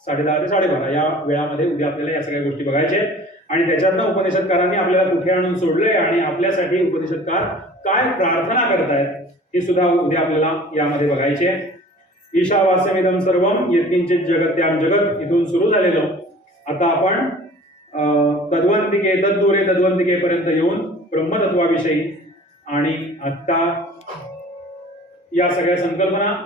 10:30 ते 12:30 या वेळामध्ये उद्या आपल्याला या सगळ्या गोष्टी बघायच्या आहेत. आणि त्याच्यातनं उपनिषदकारांनी आपल्याला कुठे आणून सोडलंय आणि आपल्यासाठी उपनिषदकार काय प्रार्थना करतायत हे सुद्धा उद्या आपल्याला यामध्ये बघायचे आहे. ईशावास्यमिदं सर्वं यत्किंचित् जगत्यां जगत इथून सुरू झालेलं आता आपण तद्वंतिके तद्दूरे तद्वंतिकेपर्यंत येऊन ब्रह्मतत्वाविषयी आणि आता या सगळ्या संकल्पना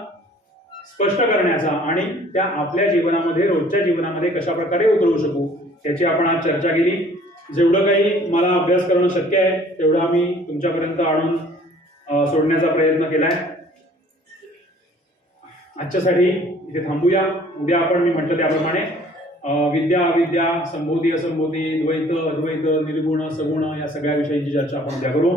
स्पष्ट करण्याचा आणि त्या आपल्या जीवनामध्ये रोजच्या जीवनामध्ये कशा प्रकारे उतरवू शकू याची आपण आज चर्चा केली. जेवढं काही मला अभ्यास करणं शक्य आहे तेवढं आम्ही तुमच्यापर्यंत आणून सोडण्याचा प्रयत्न केलाय. आजच्यासाठी इथे थांबूया. उद्या आपण मी म्हटलं त्याप्रमाणे विद्या अविद्या, संभूती असंभूती, द्वैत अद्वैत, निर्गुण सगुण या सगळ्या विषयीची चर्चा आपण उद्या करू.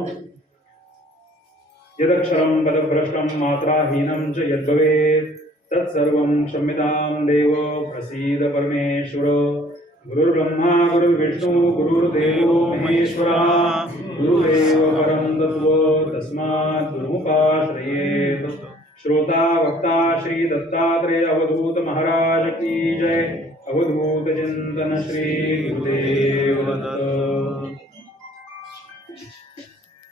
यदक्षरं पदभ्रष्टं मात्राहीनं च यद्भवेत् तत्सर्वं क्षम्यतां देव प्रसीद परमेश्वर. गुरुर्ब्रह्मा गुरुर्विष्णू गुरुर्देवो महेश्वरा गुरुदेव परं तत्त्व तस्मात् गुरुमुखाश्रयेत्. श्रोता वक्ता श्री दत्तात्रेय अवधूत महाराज की जय. अवधूत चिंतन श्री गुरुदेव.